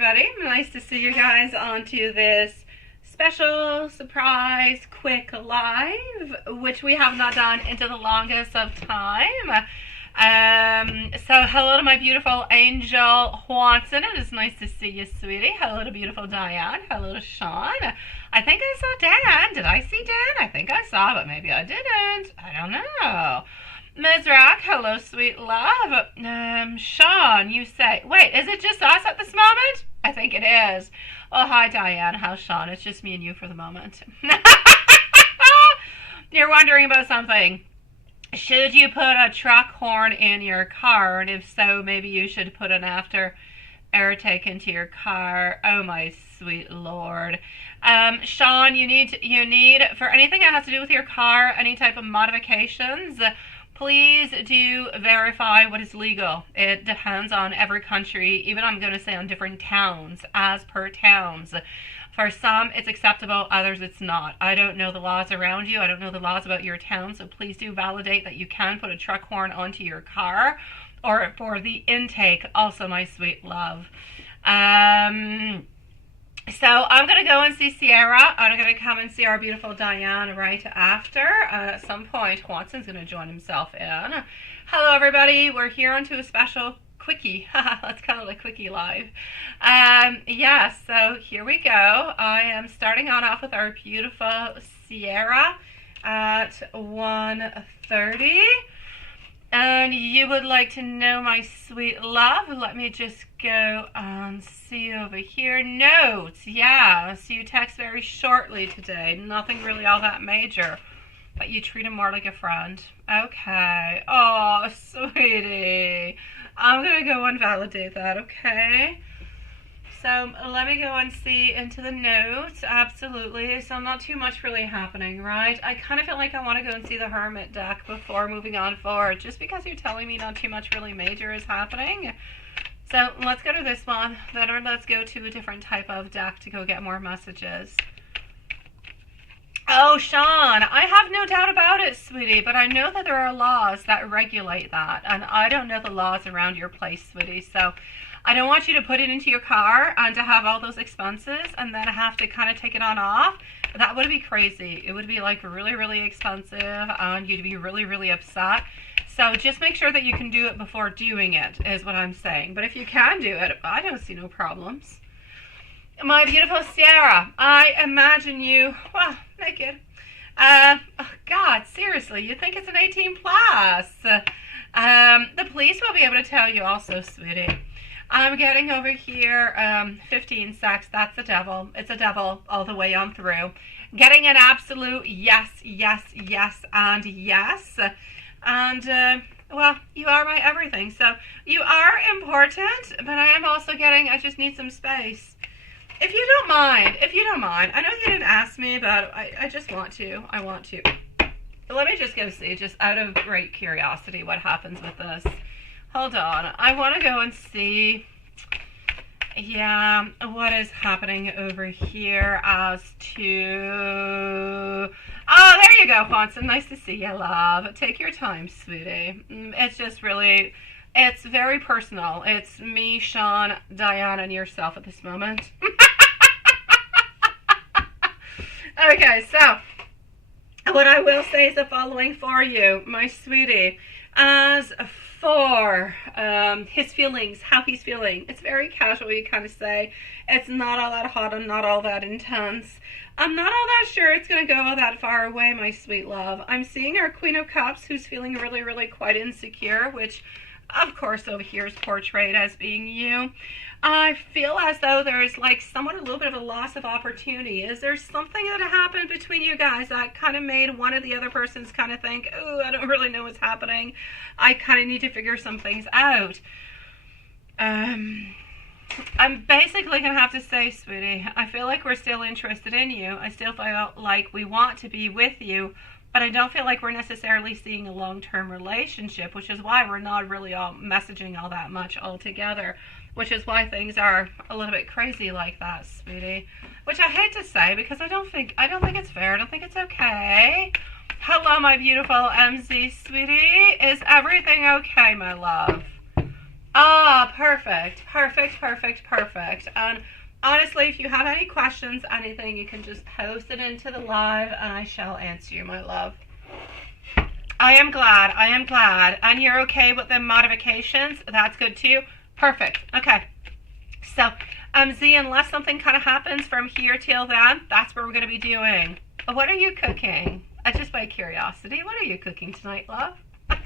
everybody. Nice to see you guys onto this special surprise quick live, which we have not done into the longest of time. So hello to my beautiful angel Juanson. It is nice to see you, sweetie. Hello to beautiful Diane. Hello to Sean. I think I saw Dan. Did I see Dan? I think I saw, but maybe I didn't. I don't know. Ms. Rock, hello, sweet love. Sean, you say, wait, is it just us at this moment? I think it is. Oh, hi, Diane. How's Sean? It's just me and you for the moment. You're wondering about something. Should you put a truck horn in your car? And if so, maybe you should put an after air take into your car. Oh, my sweet Lord. Sean, you need, for anything that has to do with your car, any type of modifications, please do verify what is legal. It depends on every country, even I'm going to say on different towns, as per towns. For some, it's acceptable, others it's not. I don't know the laws around you. I don't know the laws about your town, so please do validate that you can put a truck horn onto your car, or for the intake, also, my sweet love. So I'm going to go and see Sierra. I'm going to come and see our beautiful Diane right after. At some point, Watson's going to join himself in. Hello, everybody. We're here onto a special quickie. Let's call it a quickie live. Yeah, so here we go. I am starting on off with our beautiful Sierra at 1:30. And you would like to know, my sweet love, let me just go and see over here. Notes, yeah, so you text very shortly today. Nothing really all that major, but you treat him more like a friend. Okay. Oh, sweetie. I'm going to go and validate that, okay? So let me go and see into the notes. Absolutely. So not too much really happening, right? I kind of feel like I want to go and see the Hermit deck before moving on forward, just because you're telling me not too much really major is happening. So let's go to this one. Then let's go to a different type of deck to go get more messages. Oh, Sean, I have no doubt about it, sweetie, but I know that there are laws that regulate that, and I don't know the laws around your place, sweetie, so I don't want you to put it into your car and to have all those expenses and then have to kind of take it on off. That would be crazy. It would be like really, really expensive and you'd be really, really upset. So just make sure that you can do it before doing it is what I'm saying. But if you can do it, I don't see no problems. My beautiful Sierra, I imagine you, well, naked. Oh God, seriously, you think it's an 18 plus. The police will be able to tell you also, sweetie. I'm getting over here 15 sex. That's the devil. It's a devil all the way on through. Getting an absolute yes, yes, yes, and yes. And, well, you are my everything. So you are important, but I am also getting, I just need some space. If you don't mind. I know you didn't ask me, but I just want to. I want to. But let me just go see, just out of great curiosity, what happens with this. Hold on. I want to go and see, yeah, what is happening over here as to... Oh, there you go, Fonson. Nice to see you, love. Take your time, sweetie. It's just really, it's very personal. It's me, Sean, Diane, and yourself at this moment. Okay, so what I will say is the following for you, my sweetie. As for his feelings, how he's feeling, it's very casual, you kind of say. It's not all that hot and not all that intense. I'm not all that sure it's going to go that far away, my sweet love. I'm seeing our Queen of Cups, who's feeling really, really quite insecure, which, of course, over here is portrayed as being you. I feel as though there's like somewhat a little bit of a loss of opportunity. Is there something that happened between you guys that kind of made one of the other persons kind of think, oh, I don't really know what's happening. I kind of need to figure some things out. I'm basically going to have to say, sweetie, I feel like we're still interested in you. I still feel like we want to be with you, but I don't feel like we're necessarily seeing a long-term relationship, which is why we're not really all messaging all that much altogether. Which is why things are a little bit crazy like that, sweetie. Which I hate to say because I don't think it's fair. I don't think it's okay. Hello, my beautiful MZ, sweetie. Is everything okay, my love? Ah, perfect, perfect, perfect, perfect. And honestly, if you have any questions, anything, you can just post it into the live and I shall answer you, my love. I am glad. I am glad. And you're okay with the modifications? That's good too. Perfect. Okay. So, Z, unless something kind of happens from here till then, that's what we're going to be doing. What are you cooking? Just by curiosity, what are you cooking tonight, love? Or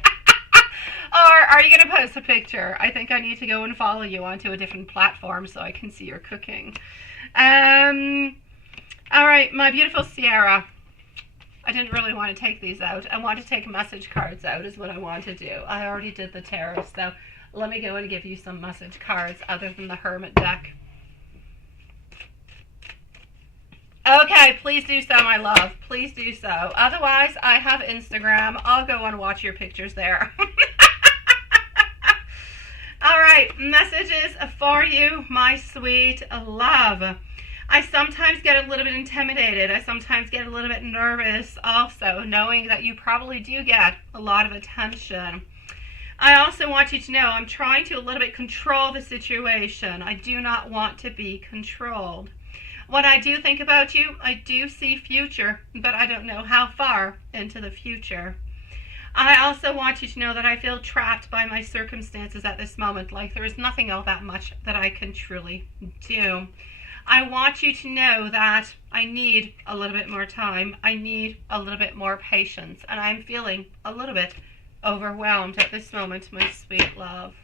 are you going to post a picture? I think I need to go and follow you onto a different platform so I can see your cooking. All right, my beautiful Sierra. I didn't really want to take these out. I want to take message cards out is what I want to do. I already did the tarot, so let me go and give you some message cards other than the Hermit deck. Okay, please do so, my love. Please do so. Otherwise, I have Instagram. I'll go and watch your pictures there. All right, messages for you, my sweet love. I sometimes get a little bit intimidated. I sometimes get a little bit nervous also, knowing that you probably do get a lot of attention. I also want you to know I'm trying to a little bit control the situation. I do not want to be controlled. When I do think about you, I do see future, but I don't know how far into the future. I also want you to know that I feel trapped by my circumstances at this moment, like there is nothing all that much that I can truly do. I want you to know that I need a little bit more time. I need a little bit more patience, and I'm feeling a little bit overwhelmed at this moment, my sweet love.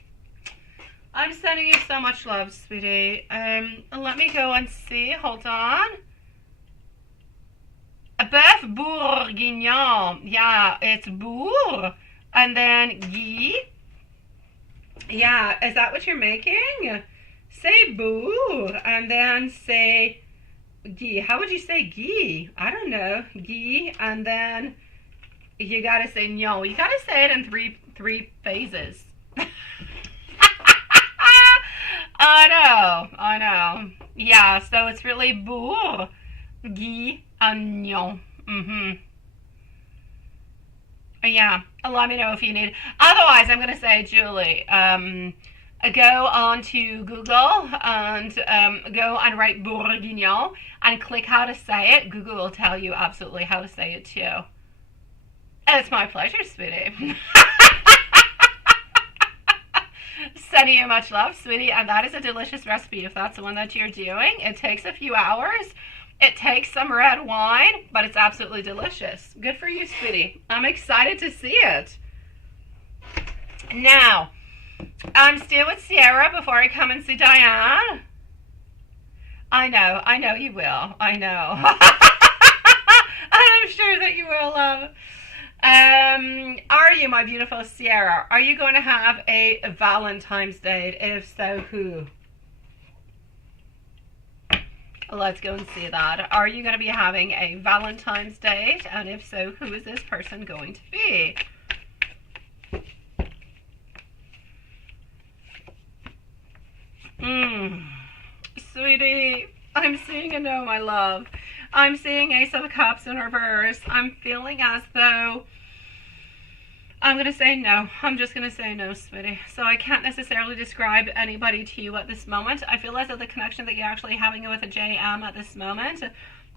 I'm sending you so much love, sweetie. Let me go and see. Hold on. Bœuf bourguignon. Yeah, it's bourg. And then ghee. Yeah, is that what you're making? Say bourg. And then say ghee. How would you say ghee? I don't know. Ghee. And then you gotta say no. You gotta say it in three phases. I know. Yeah, so it's really bourg, ghee, agnon. Yeah, let me know if you need. Otherwise, I'm going to say, Julie, go on to Google and go and write bourguignon and click how to say it. Google will tell you absolutely how to say it too. It's my pleasure, sweetie. Sending you much love, sweetie, and that is a delicious recipe if that's the one that you're doing. It takes a few hours. It takes some red wine, but it's absolutely delicious. Good for you, sweetie. I'm excited to see it. Now, I'm still with Sierra before I come and see Diane. I know you will. I know. I'm sure that you will, love. Are you, my beautiful Sierra? Are you going to have a Valentine's Day? If so, who? Let's go and see that. Are you going to be having a Valentine's date? And if so, who is this person going to be? Sweetie, I'm seeing a no, my love. I'm seeing Ace of Cups in reverse. I'm feeling as though I'm going to say no. I'm just going to say no, sweetie. So I can't necessarily describe anybody to you at this moment. I feel as though the connection that you're actually having with a JM at this moment,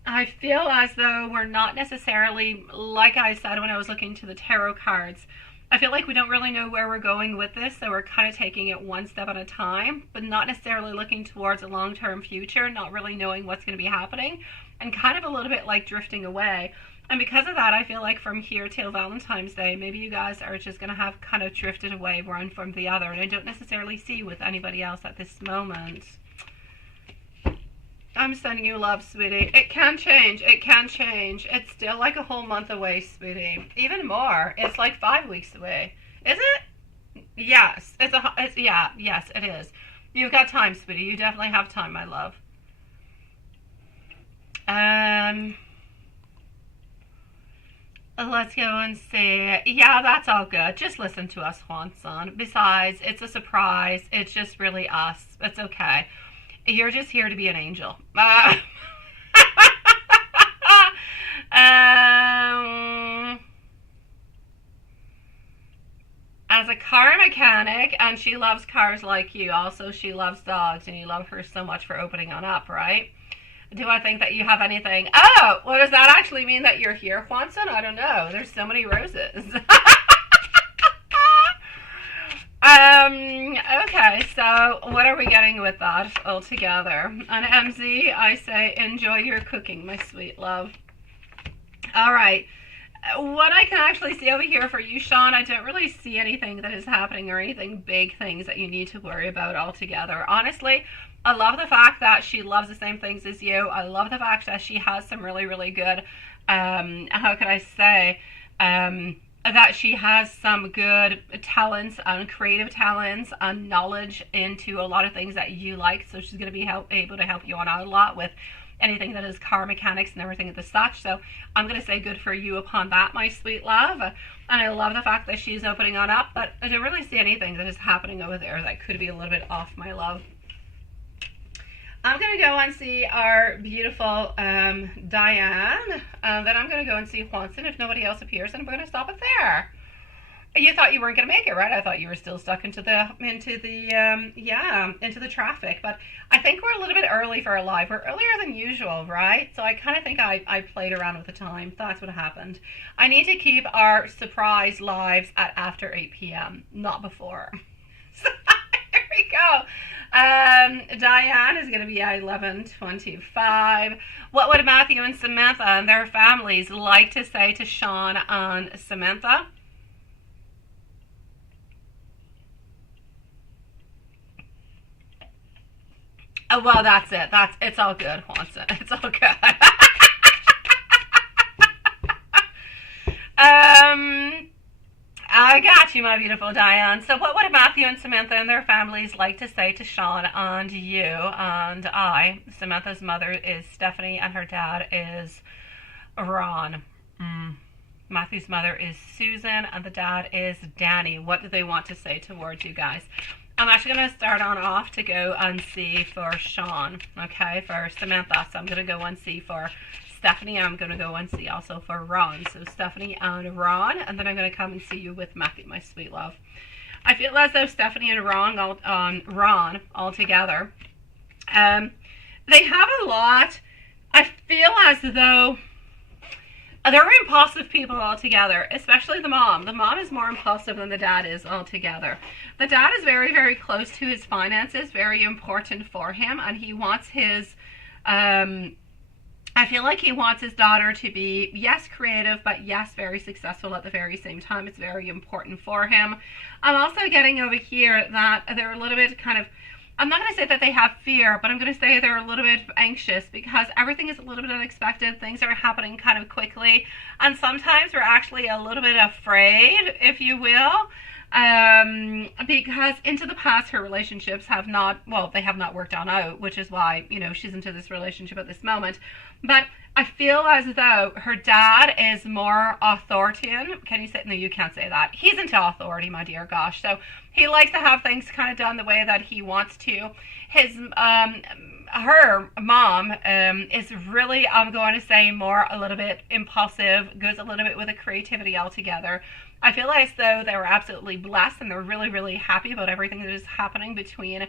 I feel as though we're not necessarily, like I said when I was looking to the tarot cards, I feel like we don't really know where we're going with this, so we're kind of taking it one step at a time, but not necessarily looking towards a long-term future, not really knowing what's going to be happening, and kind of a little bit like drifting away. And because of that, I feel like from here till Valentine's Day, maybe you guys are just going to have kind of drifted away one from the other, and I don't necessarily see you with anybody else at this moment. I'm sending you love, sweetie. It can change. It can change. It's still like a whole month away, sweetie. Even more. It's like 5 weeks away. Is it? Yes. Yes, it is. You've got time, sweetie. You definitely have time, my love. Let's go and see. Yeah, that's all good. Just listen to us, Juan-san. Besides, it's a surprise. It's just really us. It's okay. You're just here to be an angel. As a car mechanic, and she loves cars like you. Also, she loves dogs, and you love her so much for opening on up, right? Do I think that you have anything? Oh, what does that actually mean that you're here, Juanson? I don't know. There's so many roses. Okay, so what are we getting with that altogether? On MZ, I say enjoy your cooking, my sweet love. All right. What I can actually see over here for you, Sean, I don't really see anything that is happening or anything big things that you need to worry about altogether. Honestly, I love the fact that she loves the same things as you. I love the fact that she has some really, really good, how can I say, that she has some good talents and creative talents and knowledge into a lot of things that you like. So she's going to be able to help you on out a lot with anything that is car mechanics and everything of the such. So I'm going to say good for you upon that, my sweet love. And I love the fact that she's opening on up, but I don't really see anything that is happening over there that could be a little bit off, my love. I'm going to go and see our beautiful Diane, and then I'm going to go and see Juanson if nobody else appears, and I'm going to stop it there. You thought you weren't going to make it, right? I thought you were still stuck into the traffic, but I think we're a little bit early for our live. We're earlier than usual, right? So I kind of think I played around with the time. That's what happened. I need to keep our surprise lives at after 8 p.m., not before. So here we go. Diane is going to be at 11:25. What would Matthew and Samantha and their families like to say to Sean and Samantha? Oh, well, that's it. It's all good, Juanson. It's all good. I got you, my beautiful Diane. So what would Matthew and Samantha and their families like to say to Sean and you and I? Samantha's mother is Stephanie and her dad is Ron. Matthew's mother is Susan and the dad is Danny. What do they want to say towards you guys? I'm actually going to start on off to go and see for Sean, okay, for Samantha. So I'm going to go and see for Stephanie. I'm going to go and see also for Ron. So Stephanie and Ron, and then I'm going to come and see you with Matthew, my sweet love. I feel as though Stephanie and Ron all together, they have a lot. I feel as though they're impulsive people altogether, especially the mom. The mom is more impulsive than the dad is altogether. The dad is very, very close to his finances, very important for him, and he wants his, I feel like he wants his daughter to be, yes, creative, but yes, very successful at the very same time. It's very important for him. I'm also getting over here that they're a little bit kind of, I'm not going to say that they have fear, but I'm going to say they're a little bit anxious because everything is a little bit unexpected. Things are happening kind of quickly. And sometimes we're actually a little bit afraid, if you will, because into the past her relationships have not, well, they have not worked on out, which is why, you know, she's into this relationship at this moment. But I feel as though her dad is more authoritarian. Can you say, no, you can't say that. He's into authority, my dear gosh. So he likes to have things kind of done the way that he wants to. His, her mom is really, I'm going to say, more a little bit impulsive, goes a little bit with a creativity altogether. I feel as though they were absolutely blessed and they're really, really happy about everything that is happening between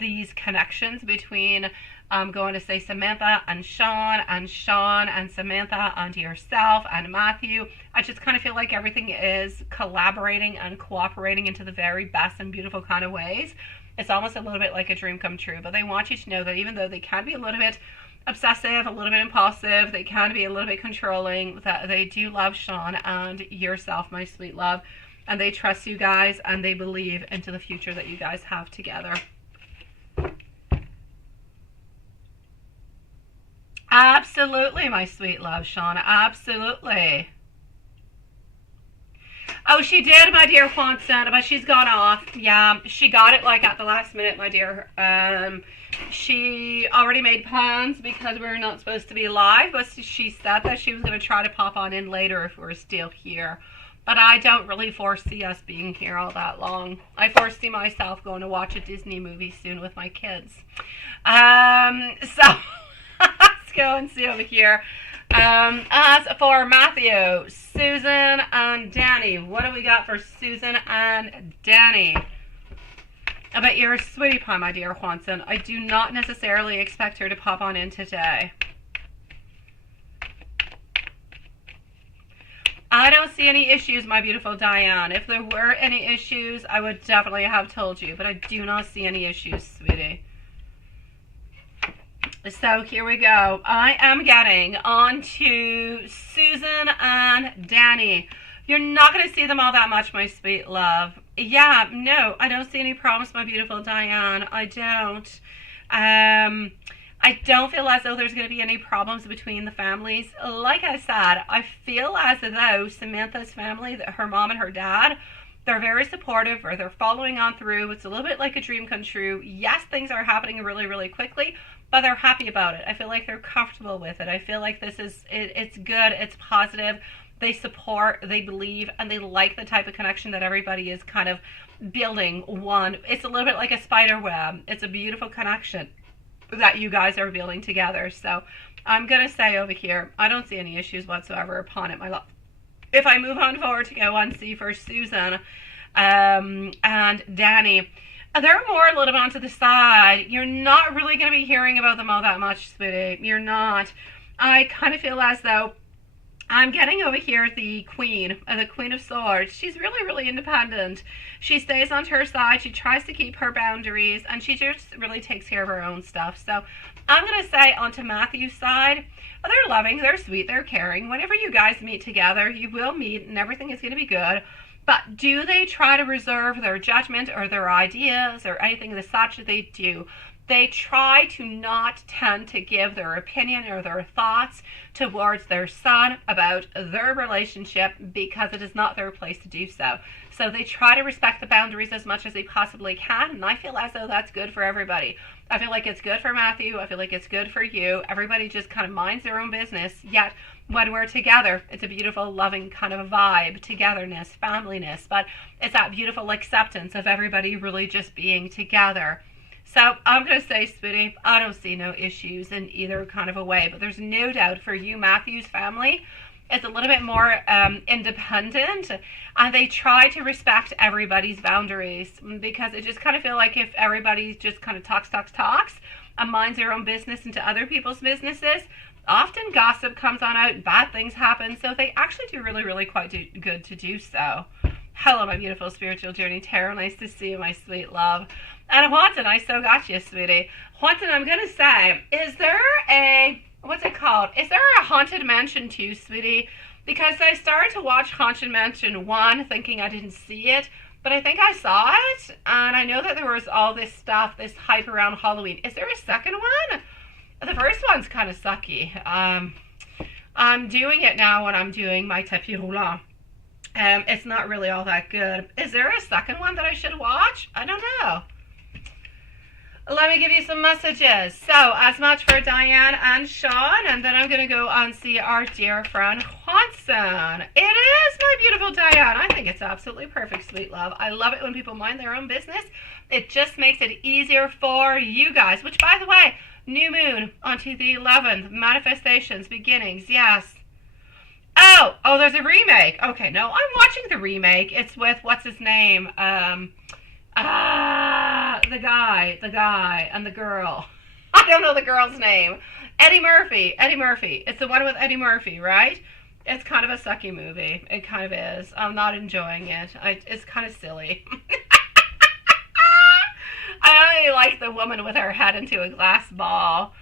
these connections between, I'm going to say, Samantha and Sean and Samantha and yourself and Matthew. I just kind of feel like everything is collaborating and cooperating into the very best and beautiful kind of ways. It's almost a little bit like a dream come true, but they want you to know that even though they can be a little bit obsessive, a little bit impulsive, they can be a little bit controlling, that they do love Sean and yourself, my sweet love, and they trust you guys and they believe into the future that you guys have together. Absolutely, my sweet love, Sean, absolutely. Oh, she did, my dear Juanson, but she's gone off. Yeah, she got it like at the last minute, my dear. She already made plans because we're not supposed to be live, but she said that she was going to try to pop on in later if we're still here. But I don't really foresee us being here all that long. I foresee myself going to watch a Disney movie soon with my kids. So let's go and see over here. As for Matthew, Susan and and Danny. What do we got for Susan and Danny? I bet you're a sweetie pie, my dear Juanson. I do not necessarily expect her to pop on in today. I don't see any issues, my beautiful Diane. If there were any issues, I would definitely have told you, but I do not see any issues, sweetie. So here we go. I am getting on to Susan and Danny. You're not going to see them all that much, my sweet love. Yeah, no, I don't see any problems, my beautiful Diane. I don't. I don't feel as though there's going to be any problems between the families. Like I said, I feel as though Samantha's family, her mom and her dad, they're very supportive, or they're following on through. It's a little bit like a dream come true. Yes, things are happening really, really quickly, but they're happy about it. I feel like they're comfortable with it. I feel like this is, it's good, it's positive. They support, they believe, and they like the type of connection that everybody is kind of building one. It's a little bit like a spider web. It's a beautiful connection that you guys are building together. So I'm going to say over here, I don't see any issues whatsoever upon it, my love. If I move on forward to go on see for Susan and Danny, they're more a little bit onto the side. You're not really going to be hearing about them all that much, sweetie. You're not. I kind of feel as though I'm getting over here the Queen of Swords. She's really, really independent. She stays on her side. She tries to keep her boundaries, and she just really takes care of her own stuff. So I'm going to say onto Matthew's side, they're loving, they're sweet, they're caring. Whenever you guys meet together, you will meet, and everything is going to be good. But do they try to reserve their judgment or their ideas or anything of such that they do? They try to not tend to give their opinion or their thoughts towards their son about their relationship because it is not their place to do so. So they try to respect the boundaries as much as they possibly can, and I feel as though that's good for everybody. I feel like it's good for Matthew. I feel like it's good for you. Everybody just kind of minds their own business, yet when we're together, it's a beautiful, loving kind of a vibe, togetherness, familyness, but it's that beautiful acceptance of everybody really just being together. So I'm going to say, sweetie, I don't see no issues in either kind of a way, but there's no doubt for you, Matthew's family, it's a little bit more independent, and they try to respect everybody's boundaries, because it just kind of feel like if everybody just kind of talks, and minds their own business into other people's businesses, often gossip comes on out, bad things happen, so they actually do really, really quite good to do so. Hello, my beautiful spiritual journey tarot. Nice to see you, my sweet love. And Juanson, I so got you, sweetie. Juanson, I'm going to say, is there a, what's it called? Is there a Haunted Mansion 2, sweetie? Because I started to watch Haunted Mansion 1 thinking I didn't see it, but I think I saw it, and I know that there was all this stuff, this hype around Halloween. Is there a second one? The first one's kind of sucky. I'm doing it now when I'm doing my tapis roulant. It's not really all that good. Is there a second one that I should watch? I don't know. Let me give you some messages. So, as much for Diane and Sean, and then I'm going to go and see our dear friend Juanson. It is, my beautiful Diane. I think it's absolutely perfect, sweet love. I love it when people mind their own business. It just makes it easier for you guys, which, by the way, new moon onto the 11th, manifestations, beginnings, yes. Oh, there's a remake. Okay, no, I'm watching the remake. It's with, what's his name? The guy, and the girl. I don't know the girl's name. Eddie Murphy. It's the one with Eddie Murphy, right? It's kind of a sucky movie. It kind of is. I'm not enjoying it. It's kind of silly. I only like the woman with her head into a glass ball.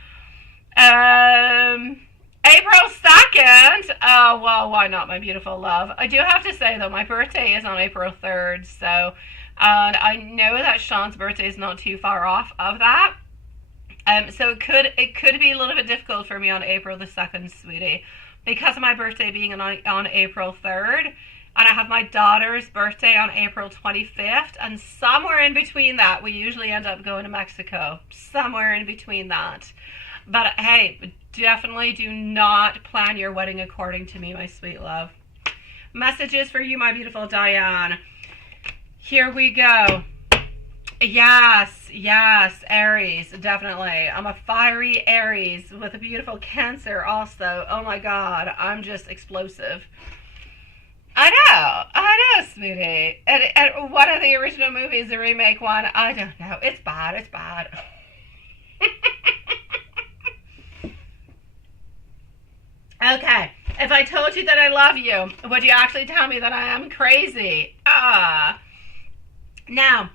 April 2nd. Oh, well, why not, my beautiful love? I do have to say, though, my birthday is on April 3rd, so... And I know that Sean's birthday is not too far off of that. So it could be a little bit difficult for me on April the 2nd, sweetie. Because of my birthday being on April 3rd. And I have my daughter's birthday on April 25th. And somewhere in between that, we usually end up going to Mexico. Somewhere in between that. But hey, definitely do not plan your wedding according to me, my sweet love. Messages for you, my beautiful Diane. Here we go. Yes, Aries, definitely. I'm a fiery Aries with a beautiful Cancer also. Oh my God, I'm just explosive. I know. sweetie. And one of the original movies, the remake one, I don't know. It's bad. It's bad. Okay. If I told you that I love you, would you actually tell me that I am crazy? Now,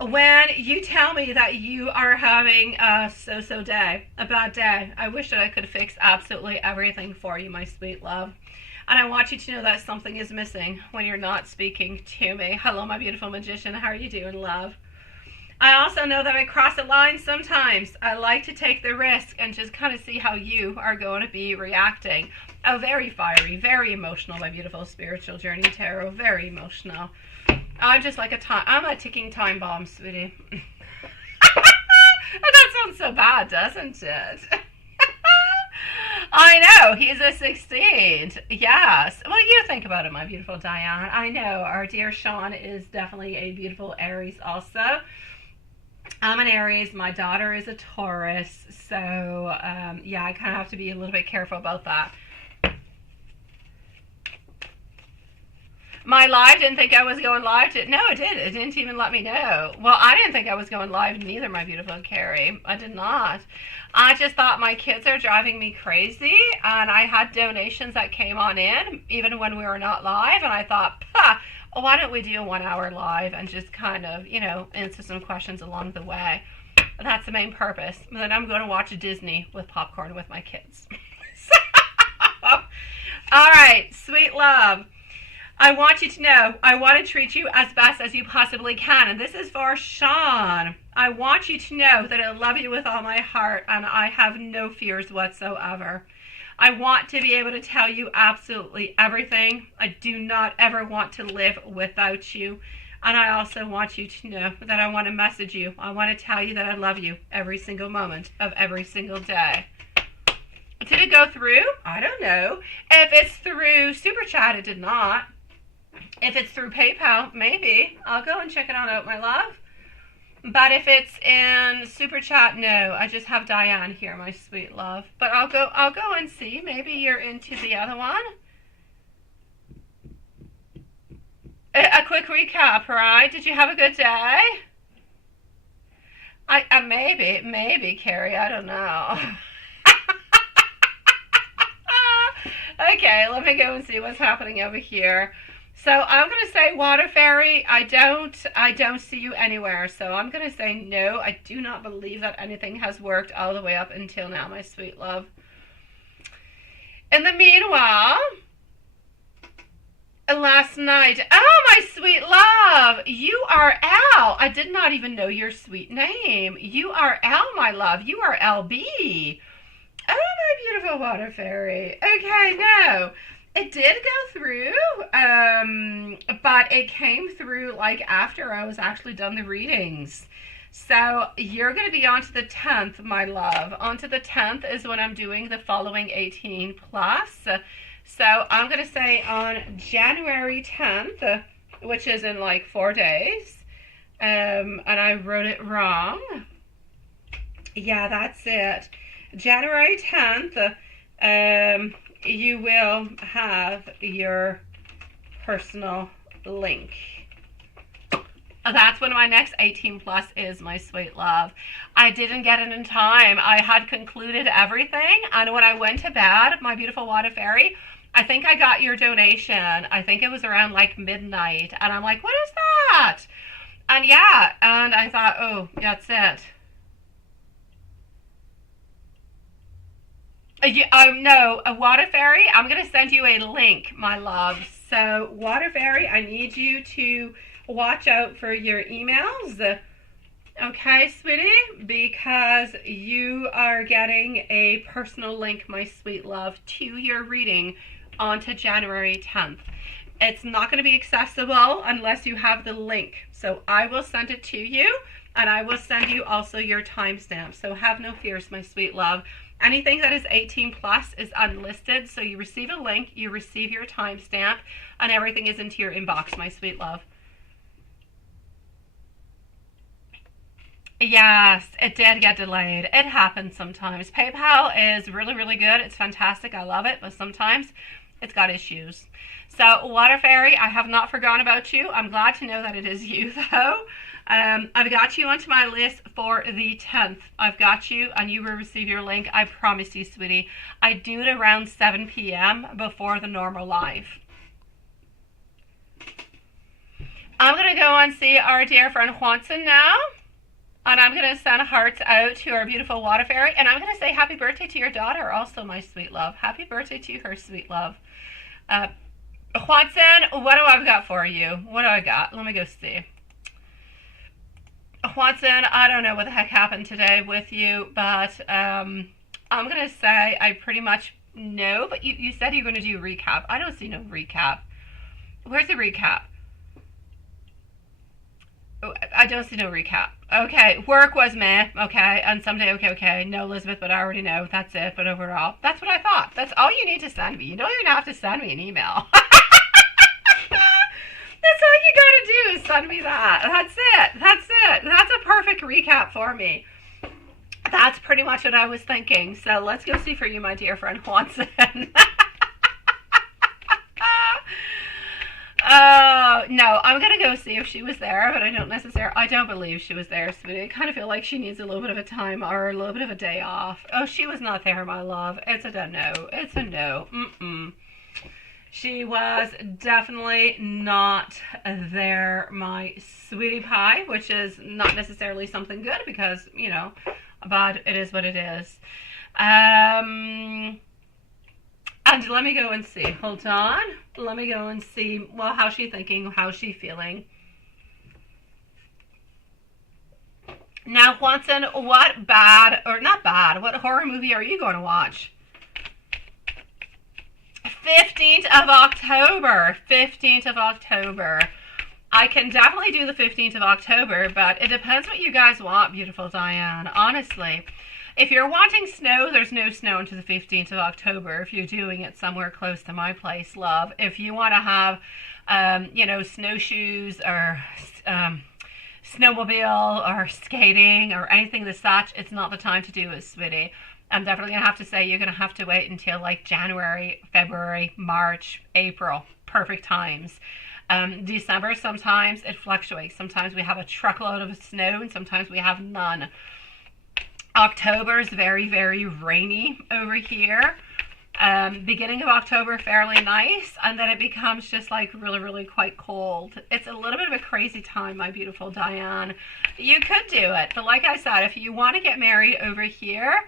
when you tell me that you are having a so-so day, a bad day, I wish that I could fix absolutely everything for you, my sweet love. And I want you to know that something is missing when you're not speaking to me. Hello, my beautiful magician. How are you doing, love? I also know that I cross a line sometimes. I like to take the risk and just kind of see how you are going to be reacting. Oh, very fiery, very emotional, my beautiful spiritual journey tarot. Very emotional. I'm just like I'm a ticking time bomb, sweetie. That sounds so bad, doesn't it? I know, he's a 16th. Yes. What do you think about it, my beautiful Diane? I know, our dear Sean is definitely a beautiful Aries also. I'm an Aries. My daughter is a Taurus. So, yeah, I kind of have to be a little bit careful about that. My live didn't think I was going live. No, it did. It didn't even let me know. Well, I didn't think I was going live neither, my beautiful Carrie. I did not. I just thought my kids are driving me crazy, and I had donations that came on in, even when we were not live, and I thought, why don't we do a 1 hour live and just kind of, answer some questions along the way. That's the main purpose. And then I'm going to watch Disney with popcorn with my kids. All right, sweet love. I want you to know, I want to treat you as best as you possibly can. And this is for Sean. I want you to know that I love you with all my heart and I have no fears whatsoever. I want to be able to tell you absolutely everything. I do not ever want to live without you. And I also want you to know that I want to message you. I want to tell you that I love you every single moment of every single day. Did it go through? I don't know. If it's through Super Chat, it did not. If it's through PayPal, maybe. I'll go and check it on out, my love. But if it's in Super Chat, no. I just have Diane here, my sweet love. But I'll go and see. Maybe you're into the other one. A quick recap, right? Did you have a good day? Maybe, Carrie. I don't know. Okay, let me go and see what's happening over here. So I'm going to say Water Fairy, I don't see you anywhere. So I'm going to say no. I do not believe that anything has worked all the way up until now, my sweet love. In the meanwhile, last night, oh, my sweet love, you are L. I did not even know your sweet name. You are L, my love. You are LB. Oh, my beautiful Water Fairy. Okay, no. It did go through, but it came through like after I was actually done the readings. So you're going to be on to the 10th, my love. On to the 10th is when I'm doing the following 18 plus. So I'm going to say on January 10th, which is in like 4 days. And I wrote it wrong. Yeah, that's it. January 10th, you will have your personal link. That's when my next 18 plus is, my sweet love. I didn't get it in time. I had concluded everything, and when I went to bed, my beautiful Water Fairy, I think I got your donation. I think it was around like midnight, and I'm like, what is that? And yeah, and I thought, oh, that's it. No, a Water Fairy, I'm going to send you a link, my love. So, Water Fairy, I need you to watch out for your emails. Okay, sweetie? Because you are getting a personal link, my sweet love, to your reading onto January 10th. It's not going to be accessible unless you have the link. So, I will send it to you, and I will send you also your timestamp. So, have no fears, my sweet love. Anything that is 18 plus is unlisted, so you receive a link, you receive your timestamp, and everything is into your inbox, my sweet love. Yes, it did get delayed. It happens sometimes. PayPal is really, really good. It's fantastic. I love it. But sometimes It's got issues. So, Water Fairy, I have not forgotten about you. I'm glad to know that it is you, though. I've got you onto my list for the 10th. I've got you, and you will receive your link. I promise you, sweetie. I do it around 7 p.m. before the normal live. I'm going to go and see our dear friend Juanson now. And I'm going to send hearts out to our beautiful Water Fairy. And I'm going to say happy birthday to your daughter also, my sweet love. Happy birthday to her, sweet love. Juanson, what do I got for you? What do I got? Let me go see. Juanson, I don't know what the heck happened today with you, but I'm going to say I pretty much know. But you said you're going to do a recap. I don't see no recap. Where's the recap? I don't see no recap. Okay, work was meh, okay, and someday, okay, no, Elizabeth, but I already know, that's it, but overall, that's what I thought. That's all you need to send me. You don't even have to send me an email. That's all you gotta do is send me that. That's it. That's a perfect recap for me. That's pretty much what I was thinking. So let's go see for you, my dear friend Juanson. No, I'm going to go see if she was there, but I don't believe she was there, sweetie. I kind of feel like she needs a little bit of a time or a little bit of a day off. Oh, she was not there, my love. It's a no. It's a no. She was definitely not there, my sweetie pie, which is not necessarily something good because, you know, but it is what it is. And let me go and see. Hold on. Let me go and see, well, how's she thinking? How's she feeling? Now, Juanson, what horror movie are you going to watch? 15th of October. 15th of October. I can definitely do the 15th of October, but it depends what you guys want, beautiful Diane. Honestly. If you're wanting snow, there's no snow until the 15th of October if you're doing it somewhere close to my place, love. If you want to have, you know, snowshoes or snowmobile or skating or anything of such, it's not the time to do it, sweetie. I'm definitely going to have to say you're going to have to wait until like January, February, March, April. Perfect times. December, sometimes it fluctuates. Sometimes we have a truckload of snow and sometimes we have none. October is very, very rainy over here. Beginning of October, fairly nice, and then it becomes just like really, really quite cold. It's a little bit of a crazy time, my beautiful Diane. You could do it, but like I said, if you want to get married over here,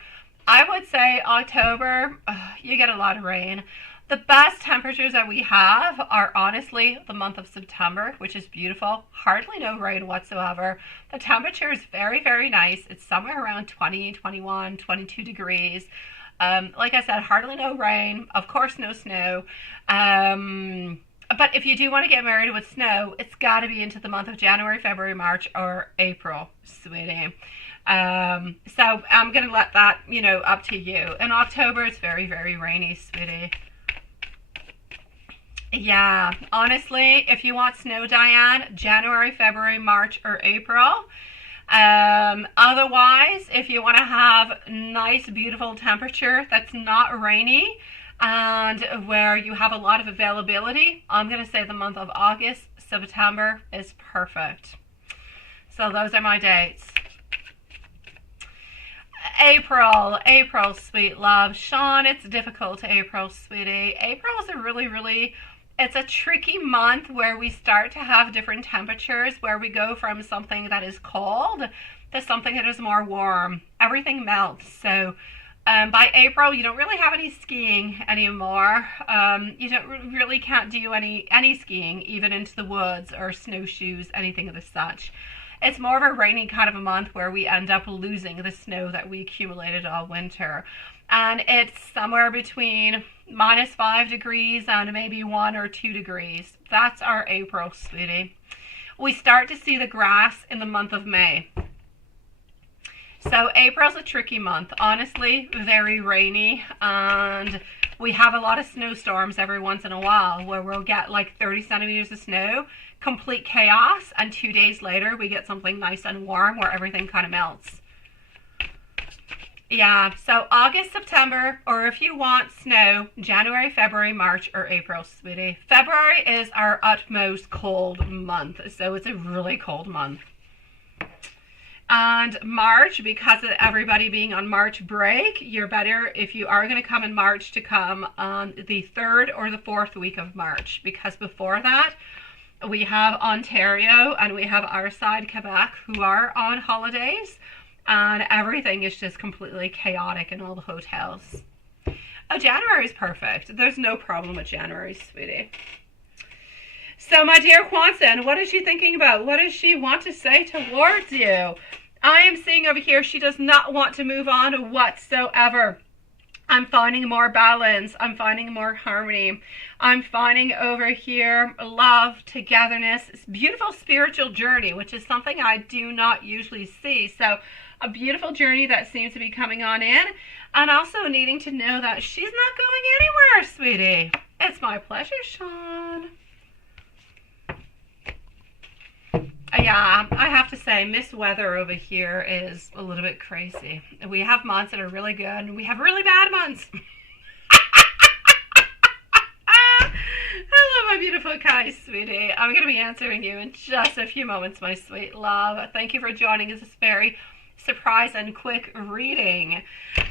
I would say October, you get a lot of rain. The best temperatures that we have are honestly the month of September, which is beautiful. Hardly no rain whatsoever. The temperature is very, very nice. It's somewhere around 20, 21, 22 degrees. Like I said, hardly no rain. Of course, no snow. But if you do want to get married with snow, it's got to be into the month of January, February, March, or April, sweetie. So I'm going to let that, you know, up to you. In October, it's very, very rainy, sweetie. Yeah, honestly, if you want snow, Diane, January, February, March, or April. Otherwise, if you want to have nice, beautiful temperature that's not rainy and where you have a lot of availability, I'm going to say the month of August, September is perfect. So those are my dates. April, sweet love. Sean, it's difficult, April, sweetie. April is a really, it's a tricky month where we start to have different temperatures, where we go from something that is cold to something that is more warm. Everything melts. So by April, you don't really have any skiing anymore. You don't really can't do any skiing, even into the woods or snowshoes, anything of the such. It's more of a rainy kind of a month where we end up losing the snow that we accumulated all winter. And it's somewhere between -5 degrees and maybe 1 or 2 degrees. That's our April, sweetie. We start to see the grass in the month of May. So April's a tricky month. Honestly, very rainy. And we have a lot of snowstorms every once in a while where we'll get like 30 centimeters of snow, complete chaos, and 2 days later we get something nice and warm where everything kind of melts. Yeah, so August, September, or if you want snow, January, February, March, or April, sweetie. February is our utmost cold month, so it's a really cold month. And March, because of everybody being on March break, you're better if you are going to come in March to come on the 3rd or the 4th week of March, because before that, we have Ontario and we have our side, Quebec, who are on holidays, and everything is just completely chaotic in all the hotels. Oh, January is perfect. There's no problem with January, sweetie. So, my dear Kwanzaa, what is she thinking about? What does she want to say towards you? I am seeing over here she does not want to move on whatsoever. I'm finding more balance. I'm finding more harmony. I'm finding over here love, togetherness, beautiful spiritual journey, which is something I do not usually see. So a beautiful journey that seems to be coming on in, and also needing to know that she's not going anywhere, sweetie. It's my pleasure, Sean. Yeah, I have to say, Miss Weather over here is a little bit crazy. We have months that are really good, and we have really bad months. I love my beautiful Kai, sweetie. I'm going to be answering you in just a few moments, my sweet love. Thank you for joining us. This very surprise and quick reading.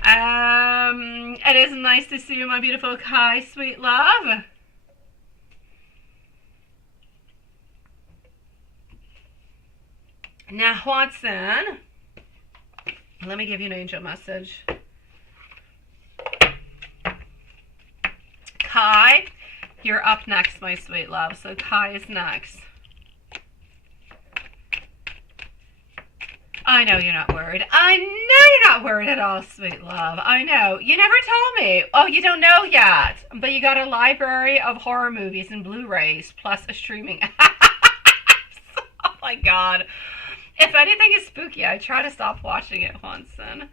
It is nice to see you, my beautiful Kai, sweet love. Now, Watson, let me give you an angel message. Kai, you're up next, my sweet love. So Kai is next. I know you're not worried. I know you're not worried at all, sweet love. I know. You never told me. Oh, you don't know yet. But you got a library of horror movies and Blu-rays, plus a streaming app. Oh my God. If anything is spooky, I try to stop watching it, Hanson.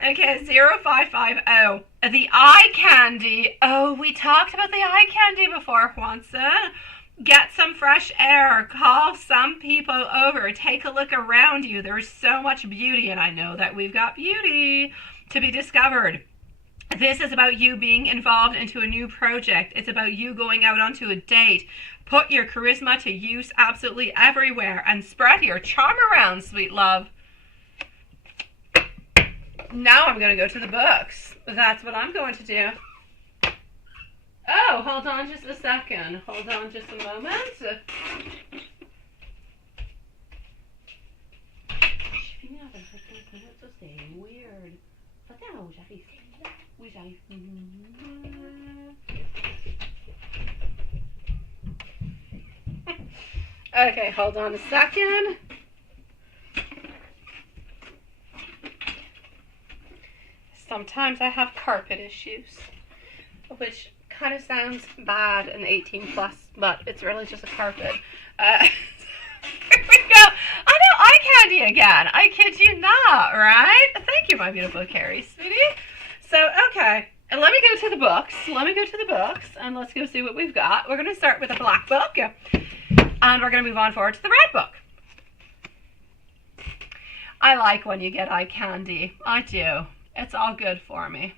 Okay, 0550. The eye candy. Oh, we talked about the eye candy before, Hanson. Get some fresh air. Call some people over. Take a look around you. There's so much beauty, and I know that we've got beauty to be discovered. This is about you being involved into a new project. It's about you going out onto a date. Put your charisma to use absolutely everywhere and spread your charm around, sweet love. Now I'm going to go to the books. That's what I'm going to do. Oh, hold on just a second. Hold on just a moment. Weird. Okay, hold on a second. Sometimes I have carpet issues, which kind of sounds bad in 18 plus, but it's really just a carpet. Here we go. I know eye candy again. I kid you not, right? Thank you, my beautiful Carrie, sweetie. So, okay. And let me go to the books. And let's go see what we've got. We're going to start with a black book. And we're going to move on forward to the red book. I like when you get eye candy. I do. It's all good for me.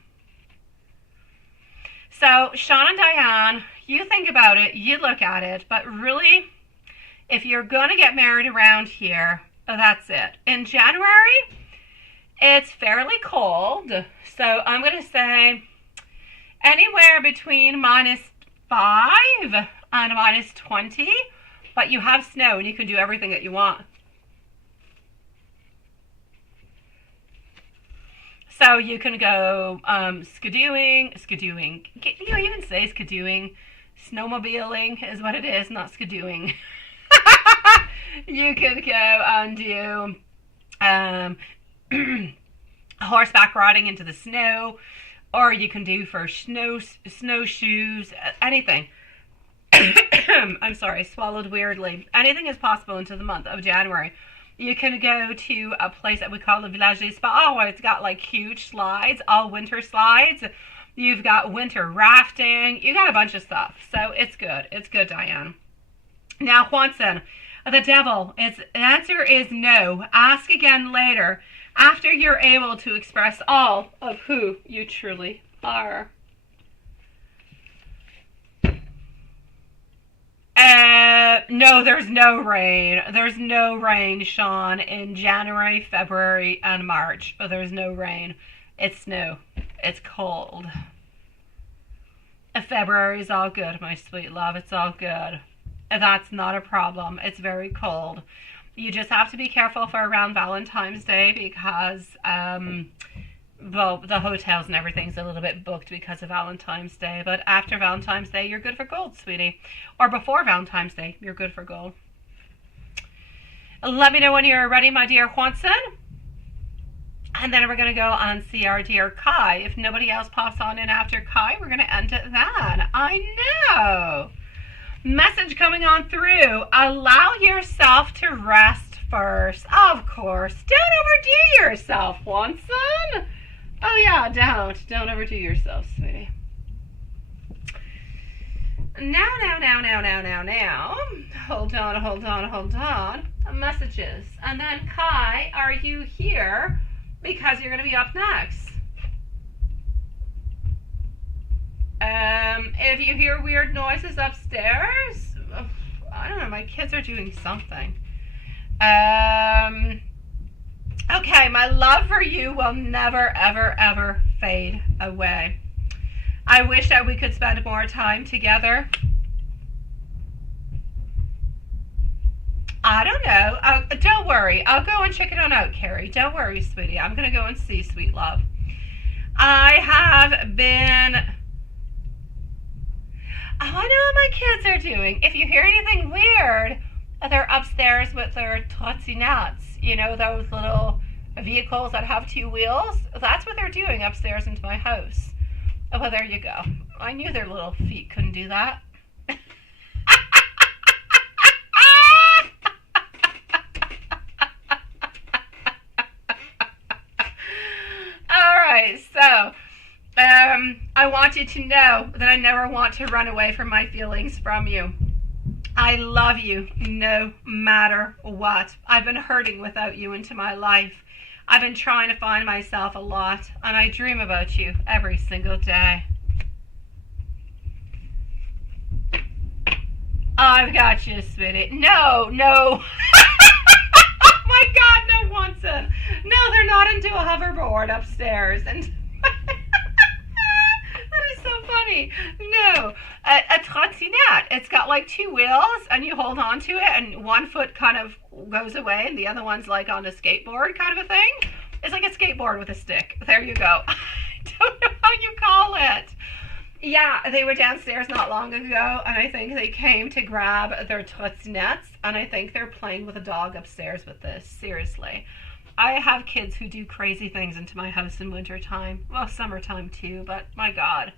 So, Sean and Diane, you think about it, you look at it, but really, if you're going to get married around here, that's it. In January, it's fairly cold. So, I'm going to say anywhere between -5 and -20. But you have snow and you can do everything that you want. So you can go skidooing. You can say skidooing. Snowmobiling is what it is, not skidooing. You could go and do horseback riding into the snow, or you can do for snowshoes, anything. I'm sorry, I swallowed weirdly. Anything is possible into the month of January. You can go to a place that we call the Village Spa, where it's got like huge slides, all winter slides. You've got winter rafting. You got a bunch of stuff. So it's good. It's good, Diane. Now, Juanson, the devil, its answer is no. Ask again later. after you're able to express all of who you truly are. No, there's no rain. There's no rain, Sean, in January, February, and March. Oh, there's no rain. It's snow. It's cold. February is all good, my sweet love. It's all good. That's not a problem. It's very cold. You just have to be careful for around Valentine's Day because, well, the hotels and everything's a little bit booked because of Valentine's Day. But after Valentine's Day, you're good for gold, sweetie. Or before Valentine's Day, you're good for gold. Let me know when you're ready, my dear Juanson. And then we're going to go and see our dear Kai. If nobody else pops on in after Kai, we're going to end at that. I know. Message coming on through. Allow yourself to rest first. Of course. Don't overdo yourself, Juanson. Oh yeah, don't overdo yourself, sweetie. Now. Hold on. Messages. And then Kai, are you here? Because you're going to be up next. If you hear weird noises upstairs, I don't know, my kids are doing something. Okay, my love for you will never, ever, ever fade away. I wish that we could spend more time together. I don't know. Don't worry. I'll go and check it on out, Carrie. Don't worry, sweetie. I'm going to go and see, sweet love. I have been... Oh, I know what my kids are doing. If you hear anything weird, they're upstairs with their trottinettes. You know, those little vehicles that have two wheels? That's what they're doing upstairs into my house. Oh, well, there you go. I knew their little feet couldn't do that. So, I want you to know that I never want to run away from my feelings from you. I love you no matter what. I've been hurting without you into my life. I've been trying to find myself a lot, and I dream about you every single day. I've got you, sweetie. No. Oh my God, no, Watson. No, they're not into a hoverboard upstairs. And that is so funny. No, a trottinette. It's got like two wheels, and you hold on to it, and one foot kind of goes away, and the other one's like on a skateboard kind of a thing. It's like a skateboard with a stick. There you go. I don't know how you call it. Yeah, they were downstairs not long ago, and I think they came to grab their trottinettes, and I think they're playing with a dog upstairs with this. Seriously. I have kids who do crazy things into my house in wintertime. Well, summertime too, but my God.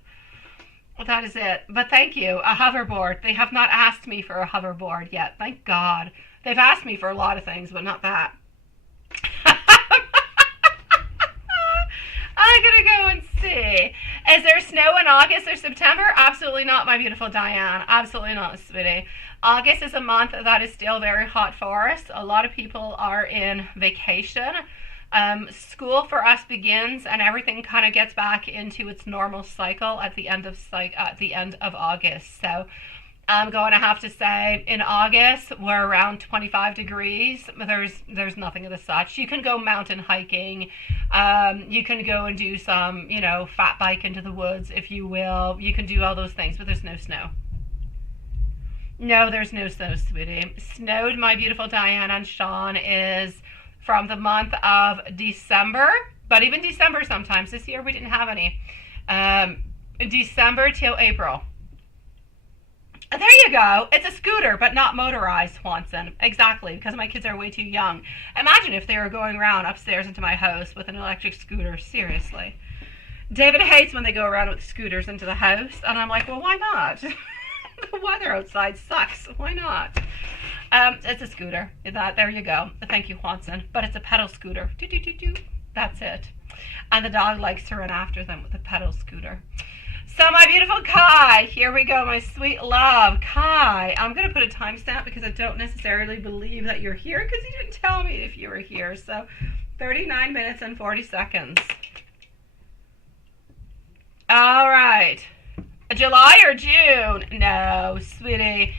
Well, that is it. But thank you. A hoverboard. They have not asked me for a hoverboard yet. Thank God. They've asked me for a lot of things, but not that. I'm going to go and see. Is there snow in August or September? Absolutely not, my beautiful Diane. Absolutely not, sweetie. August is a month that is still very hot for us. A lot of people are in vacation. School for us begins, and everything kind of gets back into its normal cycle at the end of August. So I'm going to have to say in August we're around 25 degrees. There's nothing of the such. You can go mountain hiking. You can go and do some, fat bike into the woods, if you will. You can do all those things, but there's no snow. No, there's no snow, sweetie. Snowed, my beautiful Diane and Sean, is from the month of December, but even December sometimes. This year we didn't have any. December till April. There you go. It's a scooter, but not motorized, Swanson. Exactly, because my kids are way too young. Imagine if they were going around upstairs into my house with an electric scooter. Seriously. David hates when they go around with scooters into the house, and I'm like, well, why not? The weather outside sucks. Why not? It's a scooter. There you go. Thank you, Swanson. But it's a pedal scooter. Do. That's it. And the dog likes to run after them with a pedal scooter. So my beautiful Kai, here we go, my sweet love. Kai, I'm going to put a timestamp because I don't necessarily believe that you're here because you didn't tell me if you were here. So 39 minutes and 40 seconds. All right. July or June? No, sweetie.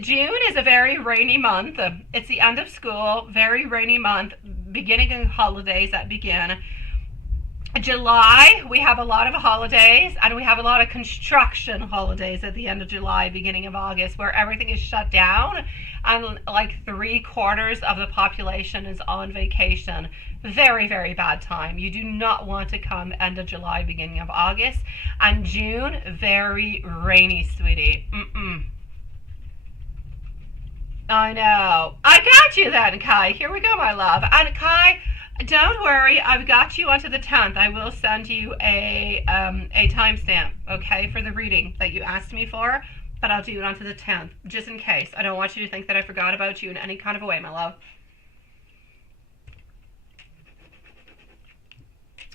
June is a very rainy month. It's the end of school, very rainy month, beginning of holidays that begin. July, we have a lot of holidays, and we have a lot of construction holidays at the end of July, beginning of August, where everything is shut down and like 3/4 of the population is on vacation. Very, very bad time. You do not want to come end of July, beginning of August. And June, very rainy, sweetie. I know. I got you then, Kai. Here we go, my love. And Kai, don't worry, I've got you onto the 10th. I will send you a timestamp, okay, for the reading that you asked me for, but I'll do it onto the 10th, just in case. I don't want you to think that I forgot about you in any kind of a way, my love.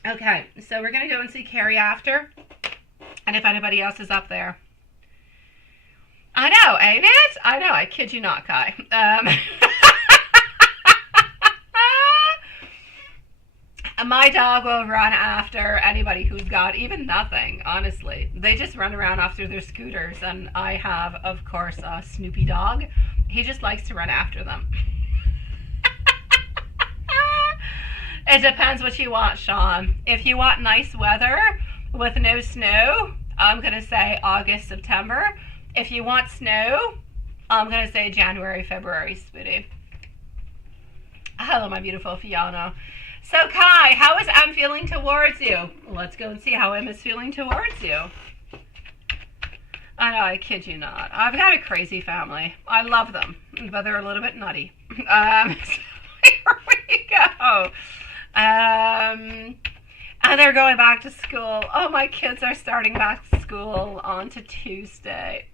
Okay, so we're going to go and see Carrie after, and if anybody else is up there. I know, ain't it? I know, I kid you not, Kai. My dog will run after anybody who's got even nothing, honestly. They just run around after their scooters, and I have, of course, a Snoopy dog. He just likes to run after them. It depends what you want, Sean. If you want nice weather with no snow, I'm going to say August, September. If you want snow, I'm going to say January, February, sweetie. Hello, my beautiful Fiona. So, Kai, how is M feeling towards you? Let's go and see how M is feeling towards you. I know, I kid you not. I've got a crazy family. I love them, but they're a little bit nutty. So here we go. And they're going back to school. Oh, my kids are starting back to school on to Tuesday.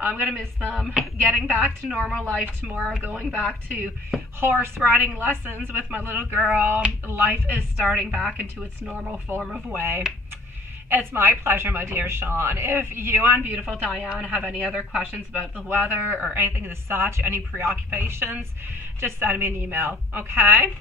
I'm going to miss them. Getting back to normal life tomorrow, going back to horse riding lessons with my little girl. Life is starting back into its normal form of way. It's my pleasure, my dear Sean. If you and beautiful Diane have any other questions about the weather or anything of such, any preoccupations, just send me an email, okay?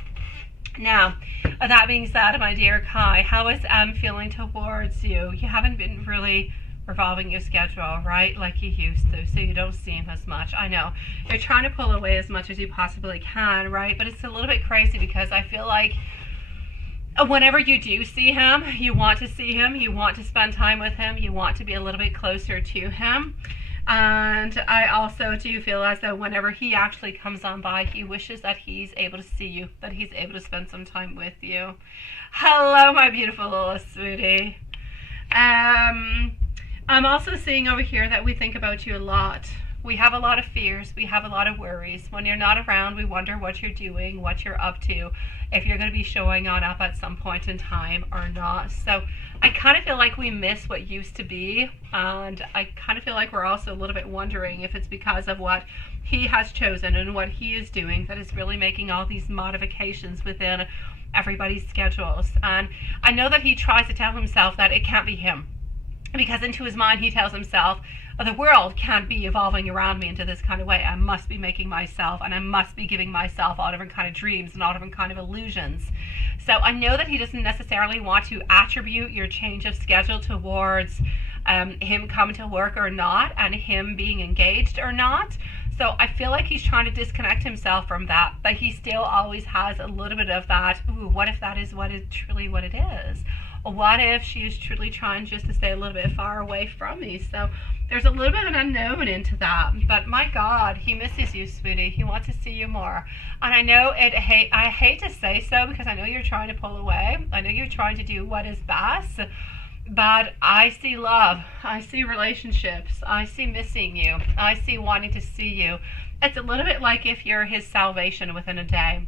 Now, that being said, my dear Kai, how is M feeling towards you? You haven't been really revolving your schedule, right, like you used to, so you don't see him as much. I know you're trying to pull away as much as you possibly can, right, but it's a little bit crazy because I feel like whenever you do see him, you want to see him, you want to spend time with him, you want to be a little bit closer to him. And I also do feel as though whenever he actually comes on by, he wishes that he's able to see you, that he's able to spend some time with you. Hello, my beautiful little sweetie. I'm also seeing over here that we think about you a lot. We have a lot of fears. We have a lot of worries. When you're not around, we wonder what you're doing, what you're up to, if you're going to be showing on up at some point in time or not. So I kind of feel like we miss what used to be. And I kind of feel like we're also a little bit wondering if it's because of what he has chosen and what he is doing that is really making all these modifications within everybody's schedules. And I know that he tries to tell himself that it can't be him, because into his mind he tells himself, the world can't be evolving around me into this kind of way. I must be making myself, and I must be giving myself all different kind of dreams and all different kind of illusions. So I know that he doesn't necessarily want to attribute your change of schedule towards him coming to work or not, and him being engaged or not. So I feel like he's trying to disconnect himself from that, but he still always has a little bit of that, ooh, what if that is truly what it is? What if she is truly trying just to stay a little bit far away from me? So there's a little bit of an unknown into that. But my God, he misses you, sweetie. He wants to see you more. And I know I hate to say so, because I know you're trying to pull away. I know you're trying to do what is best. But I see love. I see relationships. I see missing you. I see wanting to see you. It's a little bit like if you're his salvation within a day,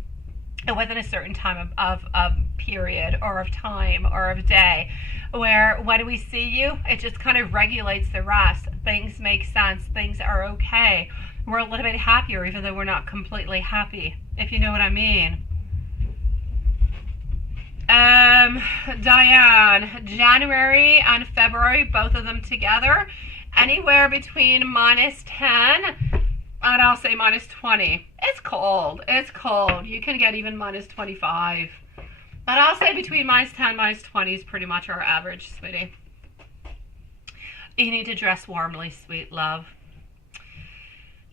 within a certain time of period or of time or of day, where when we see you, it just kind of regulates the rest. Things make sense. Things are okay. We're a little bit happier, even though we're not completely happy, if you know what I mean. Diane, January and February, both of them together, anywhere between -10 And I'll say minus 20. It's cold. It's cold. You can get even minus 25. But I'll say between minus 10, minus 20 is pretty much our average, sweetie. You need to dress warmly, sweet love.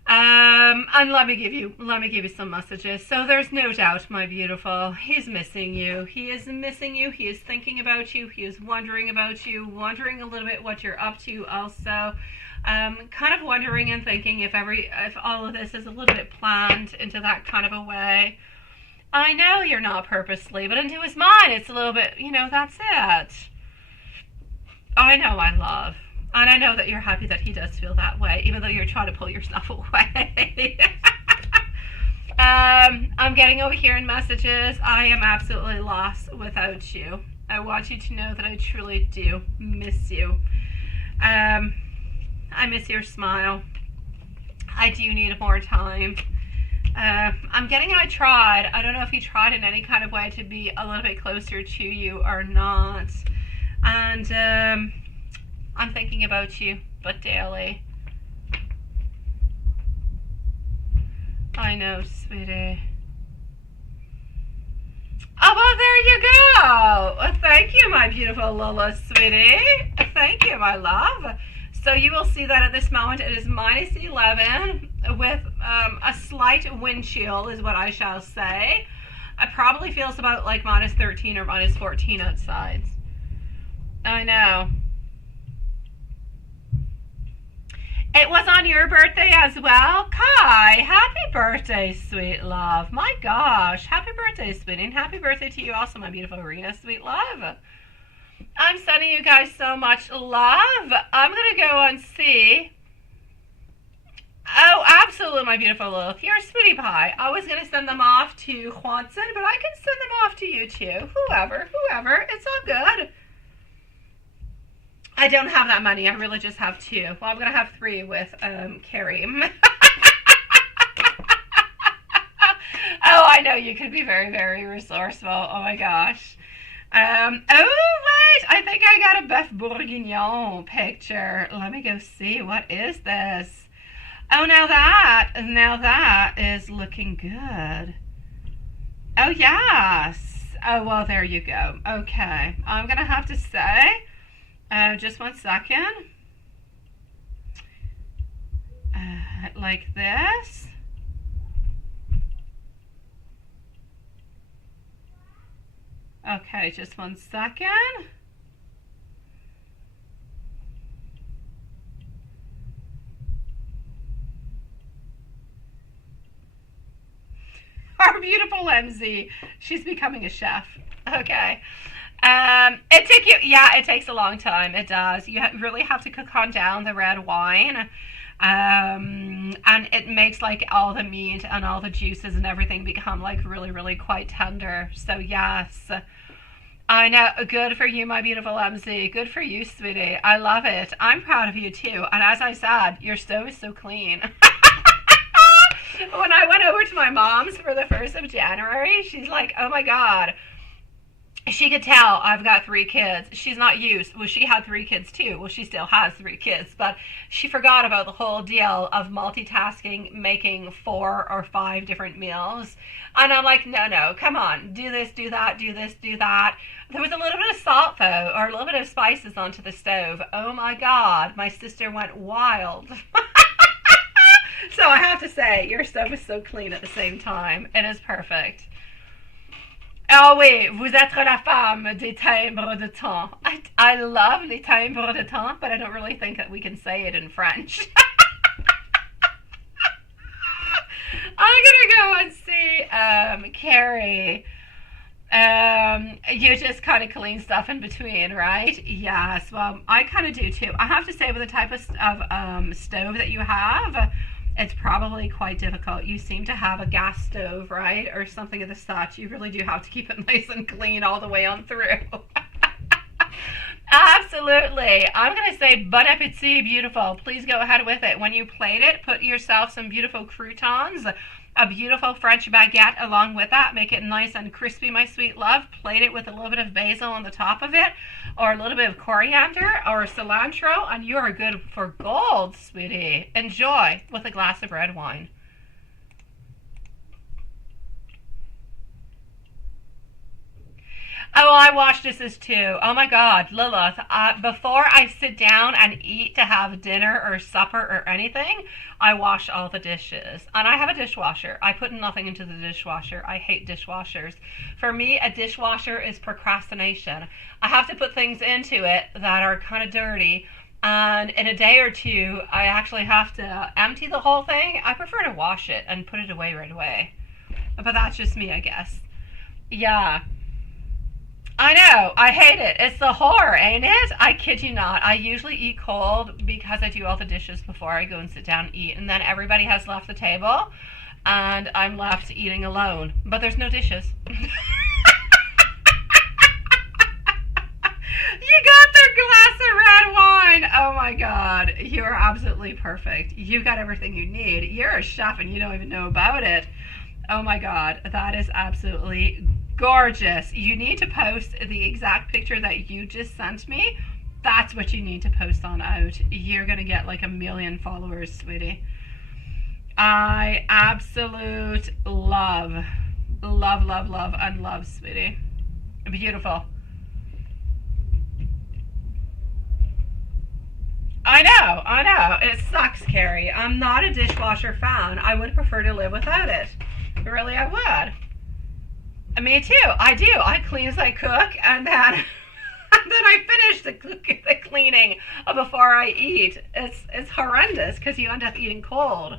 And let me give you some messages. So there's no doubt, my beautiful, he's missing you. He is missing you. He is thinking about you. He is wondering about you, wondering a little bit what you're up to also. Kind of wondering and thinking if all of this is a little bit planned into that kind of a way. I know you're not purposely, but into his mind, it's a little bit, that's it. I know, my love. And I know that you're happy that he does feel that way, even though you're trying to pull yourself away. I'm getting over here in messages. I am absolutely lost without you. I want you to know that I truly do miss you. I miss your smile. I do need more time. I'm getting I tried. I don't know if he tried in any kind of way to be a little bit closer to you or not. And I'm thinking about you, but daily. I know, sweetie. Oh, well, there you go. Well, thank you, my beautiful Lola, sweetie. Thank you, my love. So you will see that at this moment it is minus 11 with a slight wind chill is what I shall say. It probably feels about like minus 13 or minus 14 outside. I know. It was on your birthday as well. Kai, happy birthday, sweet love. My gosh, happy birthday, sweetie. And happy birthday to you also, my beautiful Rena, sweet love. I'm sending you guys so much love. I'm going to go and see. Oh, absolutely, my beautiful little. You're a sweetie pie. I was going to send them off to Juanson, but I can send them off to you too. Whoever. It's all good. I don't have that many. I really just have 2. Well, I'm going to have 3 with Carrie. Oh, I know you could be very, very resourceful. Oh, my gosh. Oh, wait. I think I got a Bœuf Bourguignon picture. Let me go see. What is this? Oh, now that is looking good. Oh, yes. Oh, well, there you go. Okay. I'm going to have to say... just 1 second. Like this. Okay, just 1 second. Our beautiful MZ. She's becoming a chef. Okay. It takes a long time. It does. You really have to cook on down the red wine. And it makes like all the meat and all the juices and everything become like really, really quite tender. So yes, I know. Good for you, my beautiful MZ. Good for you, sweetie. I love it. I'm proud of you too. And as I said, your stove is so clean. When I went over to my mom's for the 1st of January, she's like, oh my God. She could tell I've got 3 kids. She's not used. Well, she had 3 kids too. Well, she still has 3 kids, but she forgot about the whole deal of multitasking, making 4 or 5 different meals. And I'm like, no, come on, do this, do that, do this, do that. There was a little bit of salt though, or a little bit of spices onto the stove. Oh my God, my sister went wild. So I have to say, your stove is so clean at the same time. It is perfect. Ah oui, vous êtes la femme des timbres de temps. I love les timbres de temps, but I don't really think that we can say it in French. I'm going to go and see Carrie. You just kind of clean stuff in between, right? Yes, well, I kind of do too. I have to say, with the type of stove that you have, it's probably quite difficult. You seem to have a gas stove, right? Or something of the such. You really do have to keep it nice and clean all the way on through. Absolutely. I'm going to say bon appetit, beautiful. Please go ahead with it. When you plate it, put yourself some beautiful croutons, a beautiful French baguette along with that. Make it nice and crispy, my sweet love. Plate it with a little bit of basil on the top of it, or a little bit of coriander or cilantro, and you are good for gold, sweetie. Enjoy with a glass of red wine. Oh, well, I wash dishes too. Oh my God, Lilith. Before I sit down and eat to have dinner or supper or anything, I wash all the dishes. And I have a dishwasher. I put nothing into the dishwasher. I hate dishwashers. For me, a dishwasher is procrastination. I have to put things into it that are kind of dirty. And in a day or two, I actually have to empty the whole thing. I prefer to wash it and put it away right away. But that's just me, I guess. Yeah. I know. I hate it. It's the horror, ain't it? I kid you not. I usually eat cold because I do all the dishes before I go and sit down and eat. And then everybody has left the table and I'm left eating alone. But there's no dishes. You got their glass of red wine. Oh my God. You are absolutely perfect. You got everything you need. You're a chef and you don't even know about it. Oh my God. That is absolutely gorgeous. You need to post the exact picture that you just sent me. That's what you need to post on out. You're going to get like 1 million followers, sweetie. I absolute love, and love, sweetie. Beautiful. I know. It sucks, Carrie. I'm not a dishwasher fan. I would prefer to live without it. Really, I would. Me too. I do. I clean as I cook, and then I finish the cleaning before I eat. It's horrendous because you end up eating cold.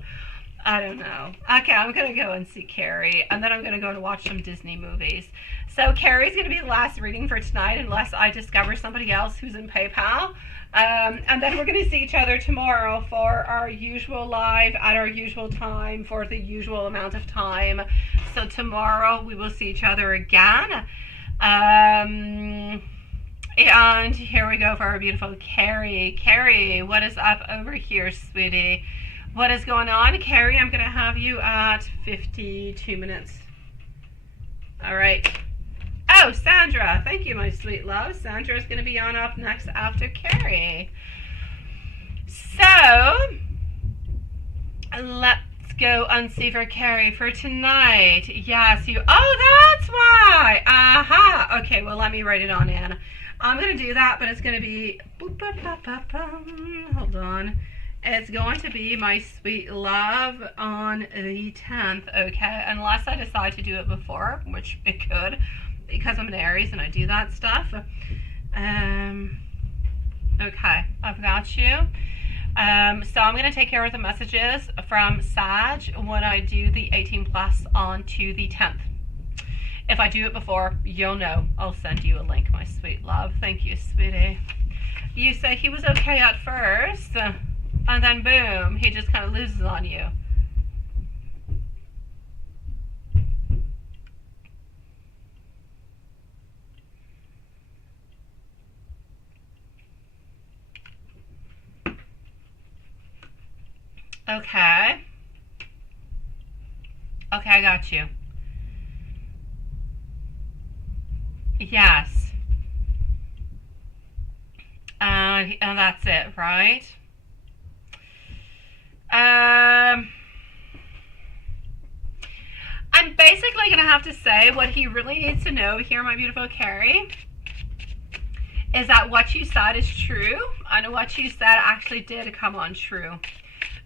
I don't know. Okay, I'm gonna go and see Carrie, and then I'm gonna go and watch some Disney movies. So Carrie's gonna be the last reading for tonight, unless I discover somebody else who's in PayPal. And then we're going to see each other tomorrow for our usual live at our usual time for the usual amount of time. So tomorrow we will see each other again. And here we go for our beautiful Carrie. Carrie, what is up over here, sweetie? What is going on? Carrie, I'm going to have you at 52 minutes. All right. Oh, Sandra. Thank you, my sweet love. Sandra is going to be on up next after Carrie. So, let's go and see for Carrie for tonight. Yes, you... Oh, that's why! Aha! Okay, well, let me write it on in. I'm going to do that, but it's going to be... Hold on. It's going to be my sweet love on the 10th, okay? Unless I decide to do it before, which it could, because I'm an Aries and I do that stuff. Okay, I've got you. So I'm going to take care of the messages from Sag when I do the 18 plus on to the 10th. If I do it before, you'll know. I'll send you a link, my sweet love. Thank you, sweetie. You say he was okay at first, and then boom, he just kind of loses on you. Okay. Okay, I got you. Yes. And that's it, right? I'm basically going to have to say what he really needs to know here, my beautiful Carrie, is that what you said is true, and what you said actually did come on true.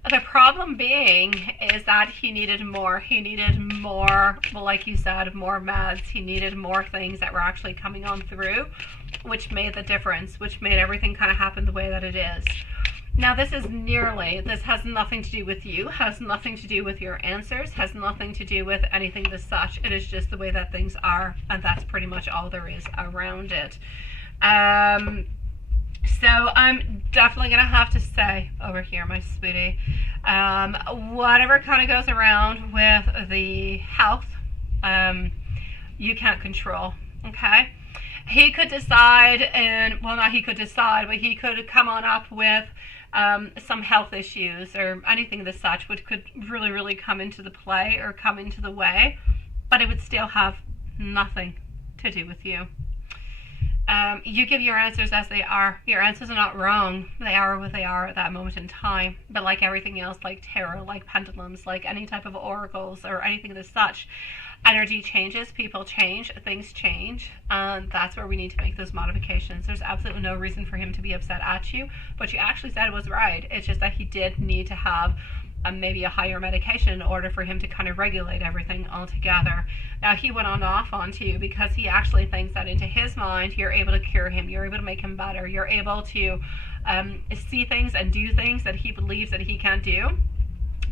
The problem being is that he needed more. He needed more, well, like you said, more meds. He needed more things that were actually coming on through, which made the difference, which made everything kind of happen the way that it is. Now, this has nothing to do with you, has nothing to do with your answers, has nothing to do with anything as such. It is just the way that things are, and that's pretty much all there is around it. So I'm definitely going to have to say over here, my sweetie, whatever kind of goes around with the health, you can't control, okay? He could decide, and well, not he could decide, but he could come on up with some health issues or anything of the such, which could really, really come into the play or come into the way, but it would still have nothing to do with you. You give your answers as they are. Your answers are not wrong. They are what they are at that moment in time. But like everything else, like tarot, like pendulums, like any type of oracles or anything of the such, energy changes, people change, things change, and that's where we need to make those modifications. There's absolutely no reason for him to be upset at you. What you actually said was right. It's just that he did need to have maybe a higher medication in order for him to kind of regulate everything altogether. Now, he went on off onto you because he actually thinks that into his mind you're able to cure him, you're able to make him better, you're able to see things and do things that he believes that he can't do,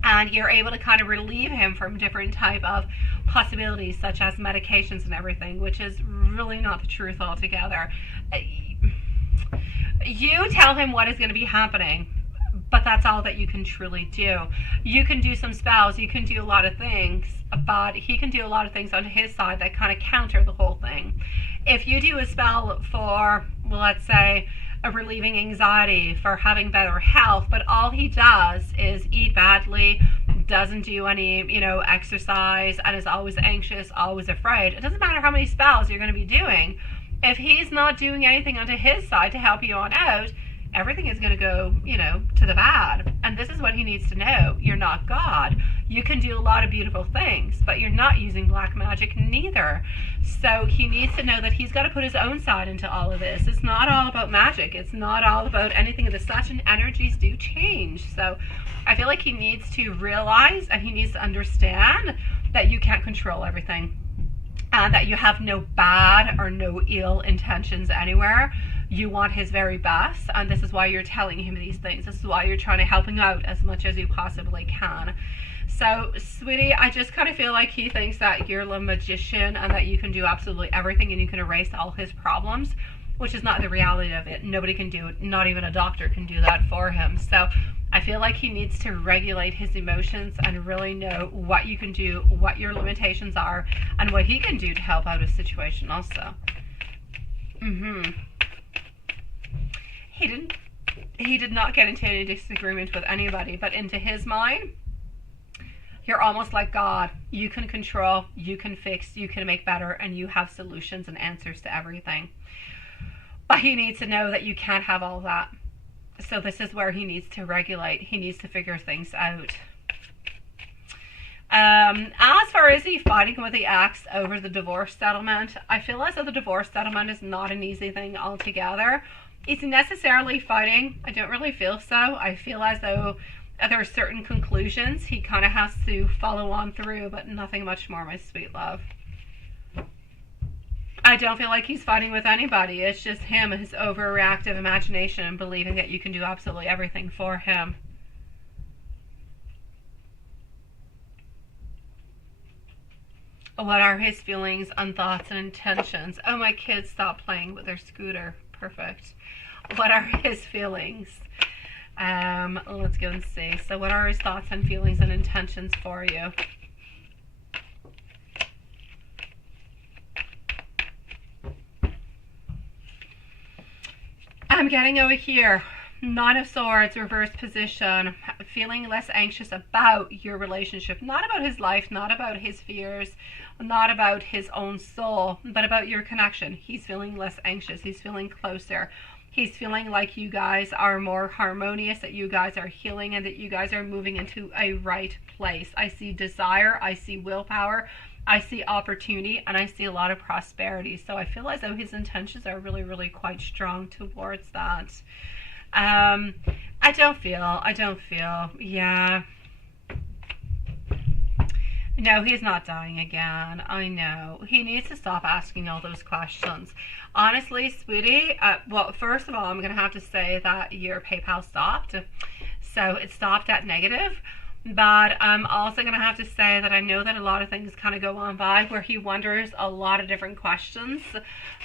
and you're able to kind of relieve him from different type of possibilities such as medications and everything, which is really not the truth altogether. You tell him what is going to be happening, but that's all that you can truly do. You can do some spells, you can do a lot of things, but he can do a lot of things on his side that kind of counter the whole thing. If you do a spell for, well, let's say, a relieving anxiety, for having better health, but all he does is eat badly, doesn't do any, exercise, and is always anxious, always afraid, it doesn't matter how many spells you're going to be doing. If he's not doing anything onto his side to help you on out, everything is going to go, to the bad. And this is what he needs to know. You're not God. You can do a lot of beautiful things, but you're not using black magic neither. So he needs to know that he's got to put his own side into all of this. It's not all about magic. It's not all about anything of the such, and energies do change. So I feel like he needs to realize and he needs to understand that you can't control everything, and that you have no bad or no ill intentions anywhere. You want his very best, and this is why you're telling him these things. This is why you're trying to help him out as much as you possibly can. So, sweetie, I just kind of feel like he thinks that you're the magician and that you can do absolutely everything and you can erase all his problems, which is not the reality of it. Nobody can do it. Not even a doctor can do that for him. So I feel like he needs to regulate his emotions and really know what you can do, what your limitations are, and what he can do to help out a situation also. He did not get into any disagreement with anybody, but into his mind, you're almost like God. You can control, you can fix, you can make better, and you have solutions and answers to everything. But he needs to know that you can't have all that. So this is where he needs to regulate. He needs to figure things out. As far as he fighting with the ex over the divorce settlement, I feel as though the divorce settlement is not an easy thing altogether. Is he necessarily fighting? I don't really feel so. I feel as though there are certain conclusions he kind of has to follow on through, but nothing much more, my sweet love. I don't feel like he's fighting with anybody. It's just him, his overreactive imagination, and believing that you can do absolutely everything for him. What are his feelings and thoughts and intentions? Oh, my kids stopped playing with their scooter. Perfect. What are his feelings? Let's go and see. So what are his thoughts and feelings and intentions for you? I'm getting over here, Nine of Swords, reverse position, feeling less anxious about your relationship, not about his life, not about his fears, not about his own soul, but about your connection. He's feeling less anxious. He's feeling closer. He's feeling like you guys are more harmonious, that you guys are healing, and that you guys are moving into a right place. I see desire. I see willpower. I see opportunity, and I see a lot of prosperity. So I feel as though his intentions are really, really quite strong towards that. I don't feel, yeah. No, he's not dying again. I know. He needs to stop asking all those questions. Honestly, sweetie, well, first of all, I'm going to have to say that your PayPal stopped. So it stopped at negative. But I'm also going to have to say that I know that a lot of things kind of go on by where he wonders a lot of different questions.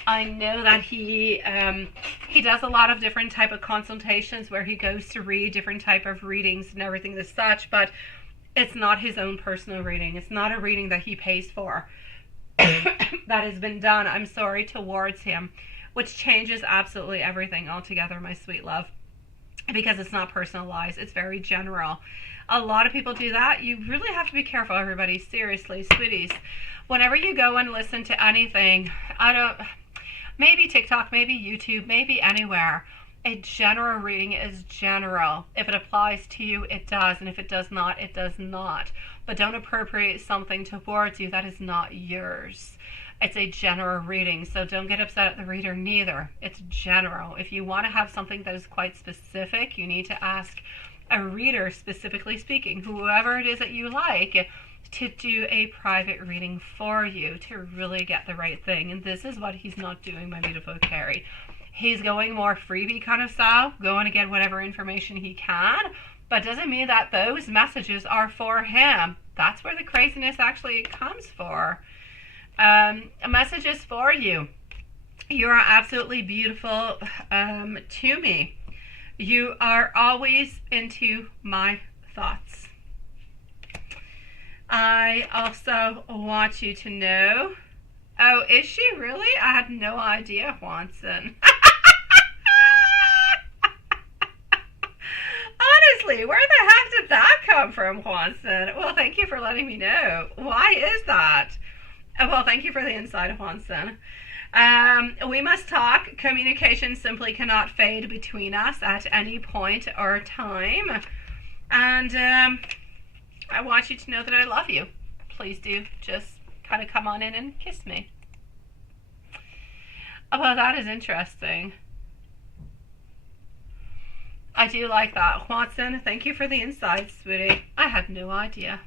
I know that he does a lot of different type of consultations where he goes to read different type of readings and everything as such, but it's not his own personal reading. It's not a reading that he pays for. that has been done, I'm sorry, towards him, which changes absolutely everything altogether, my sweet love, because it's not personalized, it's very general. A lot of people do that. You really have to be careful, everybody. Seriously, sweeties. Whenever you go and listen to anything, maybe TikTok, maybe YouTube, maybe anywhere, a general reading is general. If it applies to you, it does. And if it does not, it does not. But don't appropriate something towards you that is not yours. It's a general reading, so don't get upset at the reader neither. It's general. If you want to have something that is quite specific, you need to ask a reader, specifically speaking, whoever it is that you like, to do a private reading for you to really get the right thing. And this is what he's not doing, my beautiful Carrie. He's going more freebie kind of style, going to get whatever information he can, but doesn't mean that those messages are for him. That's where the craziness actually comes for. A message is for you. You are absolutely beautiful to me. You are always into my thoughts. I also want you to know... Oh, is she really? I had no idea, Juanson. Honestly, where the heck did that come from, Juanson? Well, thank you for letting me know. Why is that? Well, thank you for the insight, Juanson. We must talk. Communication simply cannot fade between us at any point or time. And I want you to know that I love you. Please do just kind of come on in and kiss me. Oh, well, that is interesting. I do like that. Watson, thank you for the insight, sweetie. I had no idea.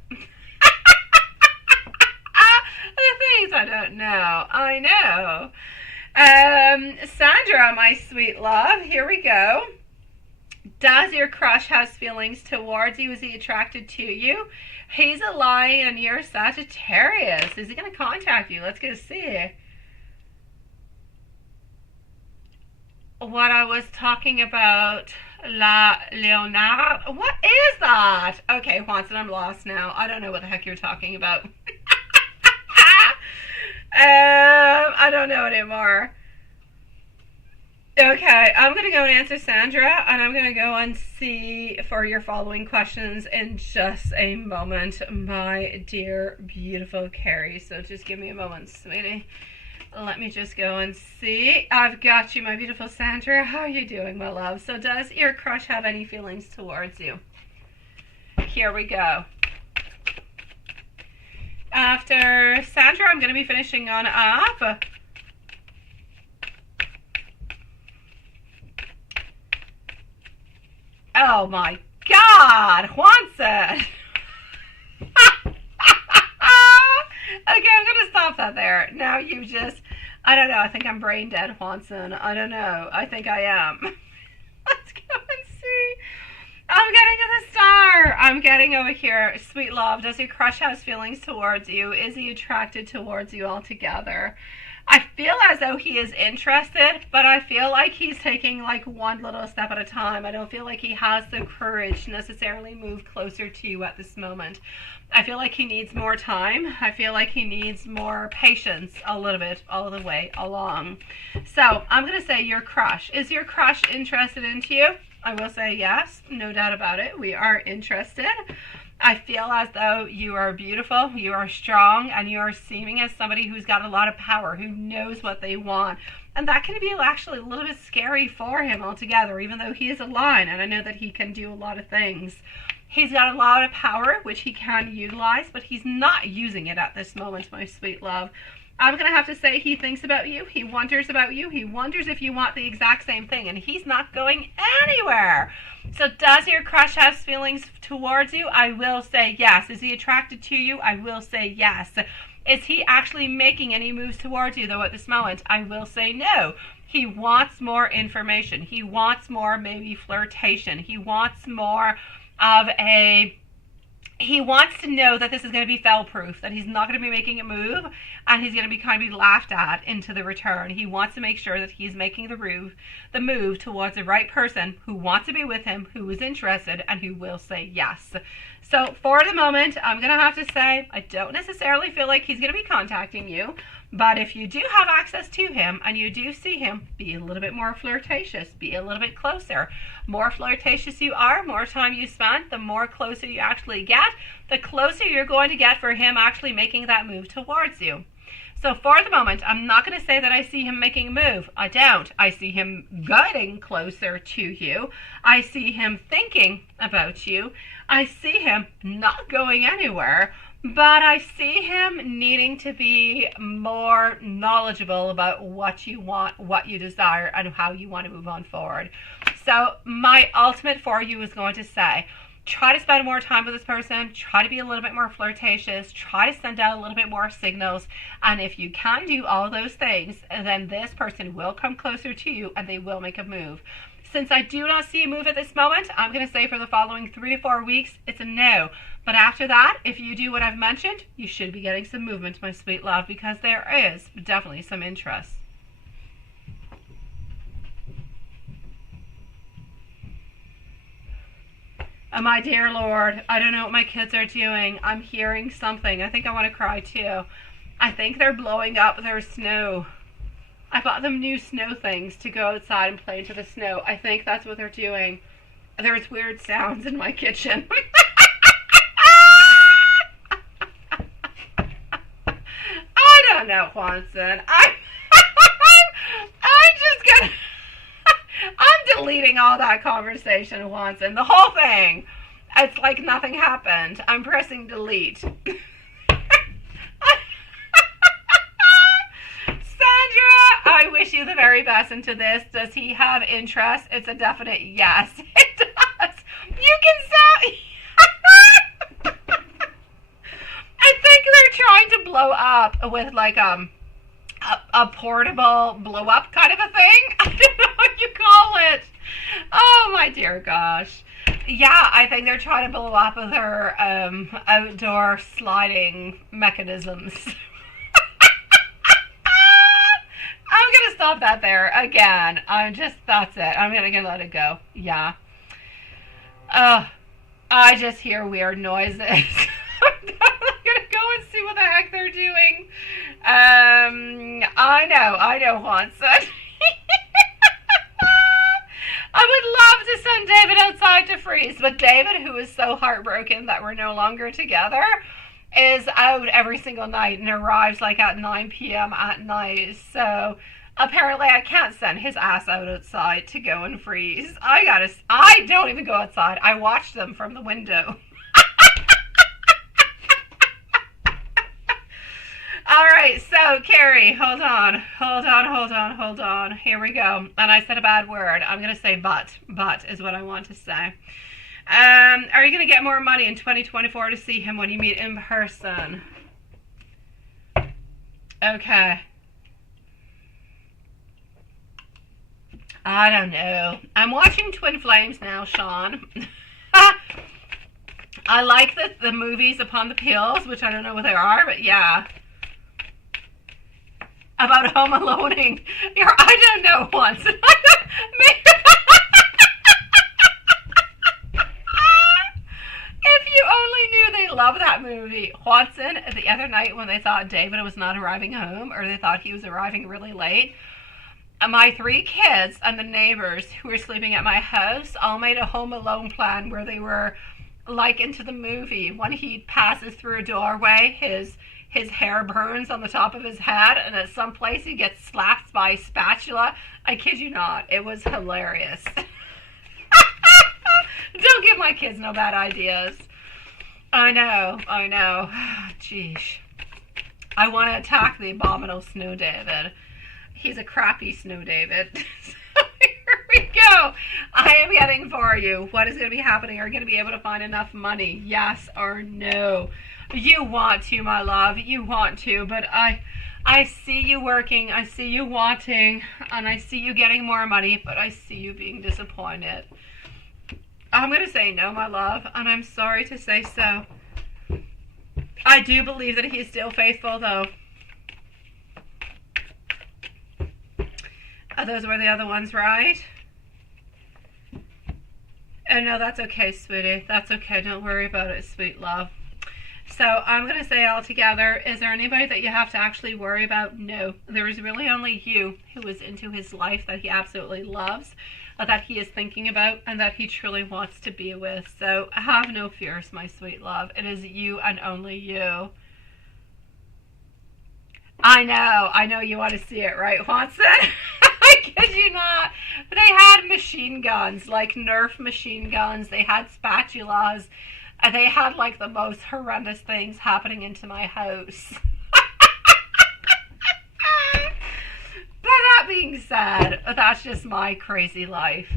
The things I don't know. I know. Sandra, my sweet love, here we go. Does your crush has feelings towards you? Is he attracted to you? He's a lion and you're Sagittarius. Is he going to contact you? Let's go see. What I was talking about, La Leonard. What is that? Okay, Juanson, I'm lost now. I don't know what the heck you're talking about. I don't know anymore. Okay, I'm going to go and answer Sandra, and I'm going to go and see for your following questions in just a moment, my dear, beautiful Carrie. So just give me a moment, sweetie. Let me just go and see. I've got you, my beautiful Sandra. How are you doing, my love? So does your crush have any feelings towards you? Here we go. After Sandra, I'm going to be finishing on up. Oh my God, Juanson. Okay, I'm going to stop that there. Now you just, I don't know, I think I'm brain dead, Juanson. I don't know. I think I am. Let's go and see. I'm getting the star. I'm getting over here. Sweet love, does your crush have feelings towards you? Is he attracted towards you altogether? I feel as though he is interested, but I feel like he's taking like one little step at a time. I don't feel like he has the courage to necessarily move closer to you at this moment. I feel like he needs more time. I feel like he needs more patience a little bit all the way along. So I'm going to say your crush. Is your crush interested into you? I will say yes, no doubt about it. We are interested. I feel as though you are beautiful, you are strong, and you are seeming as somebody who's got a lot of power, who knows what they want. And that can be actually a little bit scary for him altogether, even though he is a lion, and I know that he can do a lot of things. He's got a lot of power, which he can utilize, but he's not using it at this moment, my sweet love. I'm going to have to say he thinks about you, he wonders about you, he wonders if you want the exact same thing, and he's not going anywhere. So does your crush have feelings towards you? I will say yes. Is he attracted to you? I will say yes. Is he actually making any moves towards you, though, at this moment? I will say no. He wants more information. He wants more, maybe, flirtation. He wants more of a... He wants to know that this is going to be fail-proof, that he's not going to be making a move, and he's going to be kind of be laughed at into the return. He wants to make sure that he's making the move towards the right person who wants to be with him, who is interested, and who will say yes. So for the moment, I'm going to have to say I don't necessarily feel like he's going to be contacting you. But if you do have access to him and you do see him, be a little bit more flirtatious, be a little bit closer. More flirtatious you are, more time you spend, the more closer you actually get, the closer you're going to get for him actually making that move towards you. So for the moment, I'm not going to say that I see him making a move. I don't. I see him getting closer to you. I see him thinking about you. I see him not going anywhere. But I see him needing to be more knowledgeable about what you want, what you desire, and how you want to move on forward. So my ultimate for you is going to say, try to spend more time with this person, try to be a little bit more flirtatious, try to send out a little bit more signals, and if you can do all those things, then this person will come closer to you and they will make a move. Since I do not see a move at this moment, I'm going to say for the following 3 to 4 weeks, it's a no. But after that, if you do what I've mentioned, you should be getting some movement, my sweet love, because there is definitely some interest. Oh, my dear Lord, I don't know what my kids are doing. I'm hearing something. I think I want to cry too. I think they're blowing up their snow. I bought them new snow things to go outside and play into the snow. I think that's what they're doing. There's weird sounds in my kitchen. I don't know, Juanson. I'm just gonna... I'm deleting all that conversation, Juanson. The whole thing. It's like nothing happened. I'm pressing delete. I wish you the very best into this. Does he have interest? It's a definite yes. It does. You can sell. I think they're trying to blow up with like a portable blow up kind of a thing. I don't know what you call it. Oh my dear gosh. Yeah, I think they're trying to blow up with their outdoor sliding mechanisms. I'm going to stop that there again. That's it. I'm going to let it go. Yeah. I just hear weird noises. I'm going to go and see what the heck they're doing. I know, Juanson. I would love to send David outside to freeze, but David, who is so heartbroken that we're no longer together, is out every single night and arrives like at 9 p.m. at night. So apparently I can't send his ass out outside to go and freeze. I don't even go outside. I watch them from the window. All right, so Carrie, hold on. Here we go. And I said a bad word. I'm going to say but is what I want to say. Are you going to get more money in 2024 to see him when you meet in person? Okay. I don't know. I'm watching Twin Flames now, Sean. I like the movies Upon the Pills, which I don't know what they are, but yeah. About home aloneing. I don't know once. If you only knew they love that movie. Watson, the other night when they thought David was not arriving home, or they thought he was arriving really late, my 3 kids and the neighbors who were sleeping at my house all made a Home Alone plan where they were like into the movie. When he passes through a doorway, his hair burns on the top of his head, and at some place he gets slapped by a spatula. I kid you not. It was hilarious. Don't give my kids no bad ideas. I know. Jeez. I want to attack the abominable Snow David. He's a crappy Snow David. So here we go. I am getting for you. What is going to be happening? Are you going to be able to find enough money? Yes or no? You want to, my love. You want to, but I see you working. I see you wanting, and I see you getting more money, but I see you being disappointed. I'm going to say no, my love, and I'm sorry to say so. I do believe that he's still faithful, though. Those were the other ones, right? no, that's okay, sweetie. That's okay. Don't worry about it, sweet love. So I'm going to say all together, is there anybody that you have to actually worry about? No. There is really only you who is into his life that he absolutely loves, that he is thinking about, and that he truly wants to be with. So have no fears, my sweet love. It is you and only you. I know you want to see it, right, Watson? I kid you not. They had machine guns, like Nerf machine guns. They had spatulas. And they had like the most horrendous things happening into my house. But that being said, that's just my crazy life.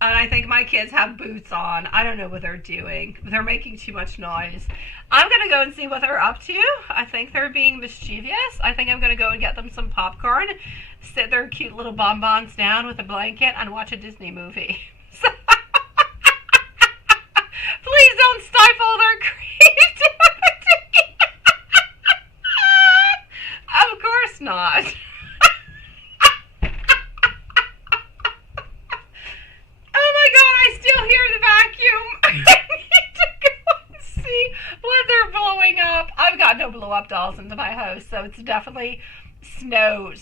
And I think my kids have boots on. I don't know what they're doing. They're making too much noise. I'm going to go and see what they're up to. I think they're being mischievous. I think I'm going to go and get them some popcorn, sit their cute little bonbons down with a blanket, and watch a Disney movie. Please don't stifle their creativity. Of course not. I still hear the vacuum. I need to go and see what they're blowing up. I've got no blow up dolls into my house, so it's definitely snow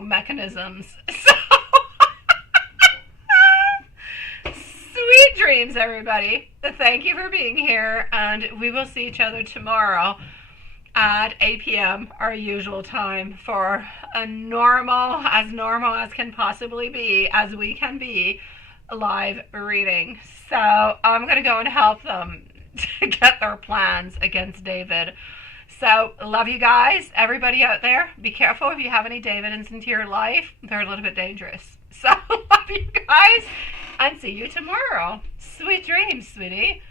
mechanisms. So sweet dreams, everybody. As Thank you for being here, and we will see each other tomorrow at 8 p.m. our usual time for a normal as can possibly be, as we can be, live reading. So I'm going to go and help them to get their plans against David. So love you guys. Everybody out there, be careful if you have any Davidans into your life. They're a little bit dangerous. So love you guys, and see you tomorrow. Sweet dreams, sweetie.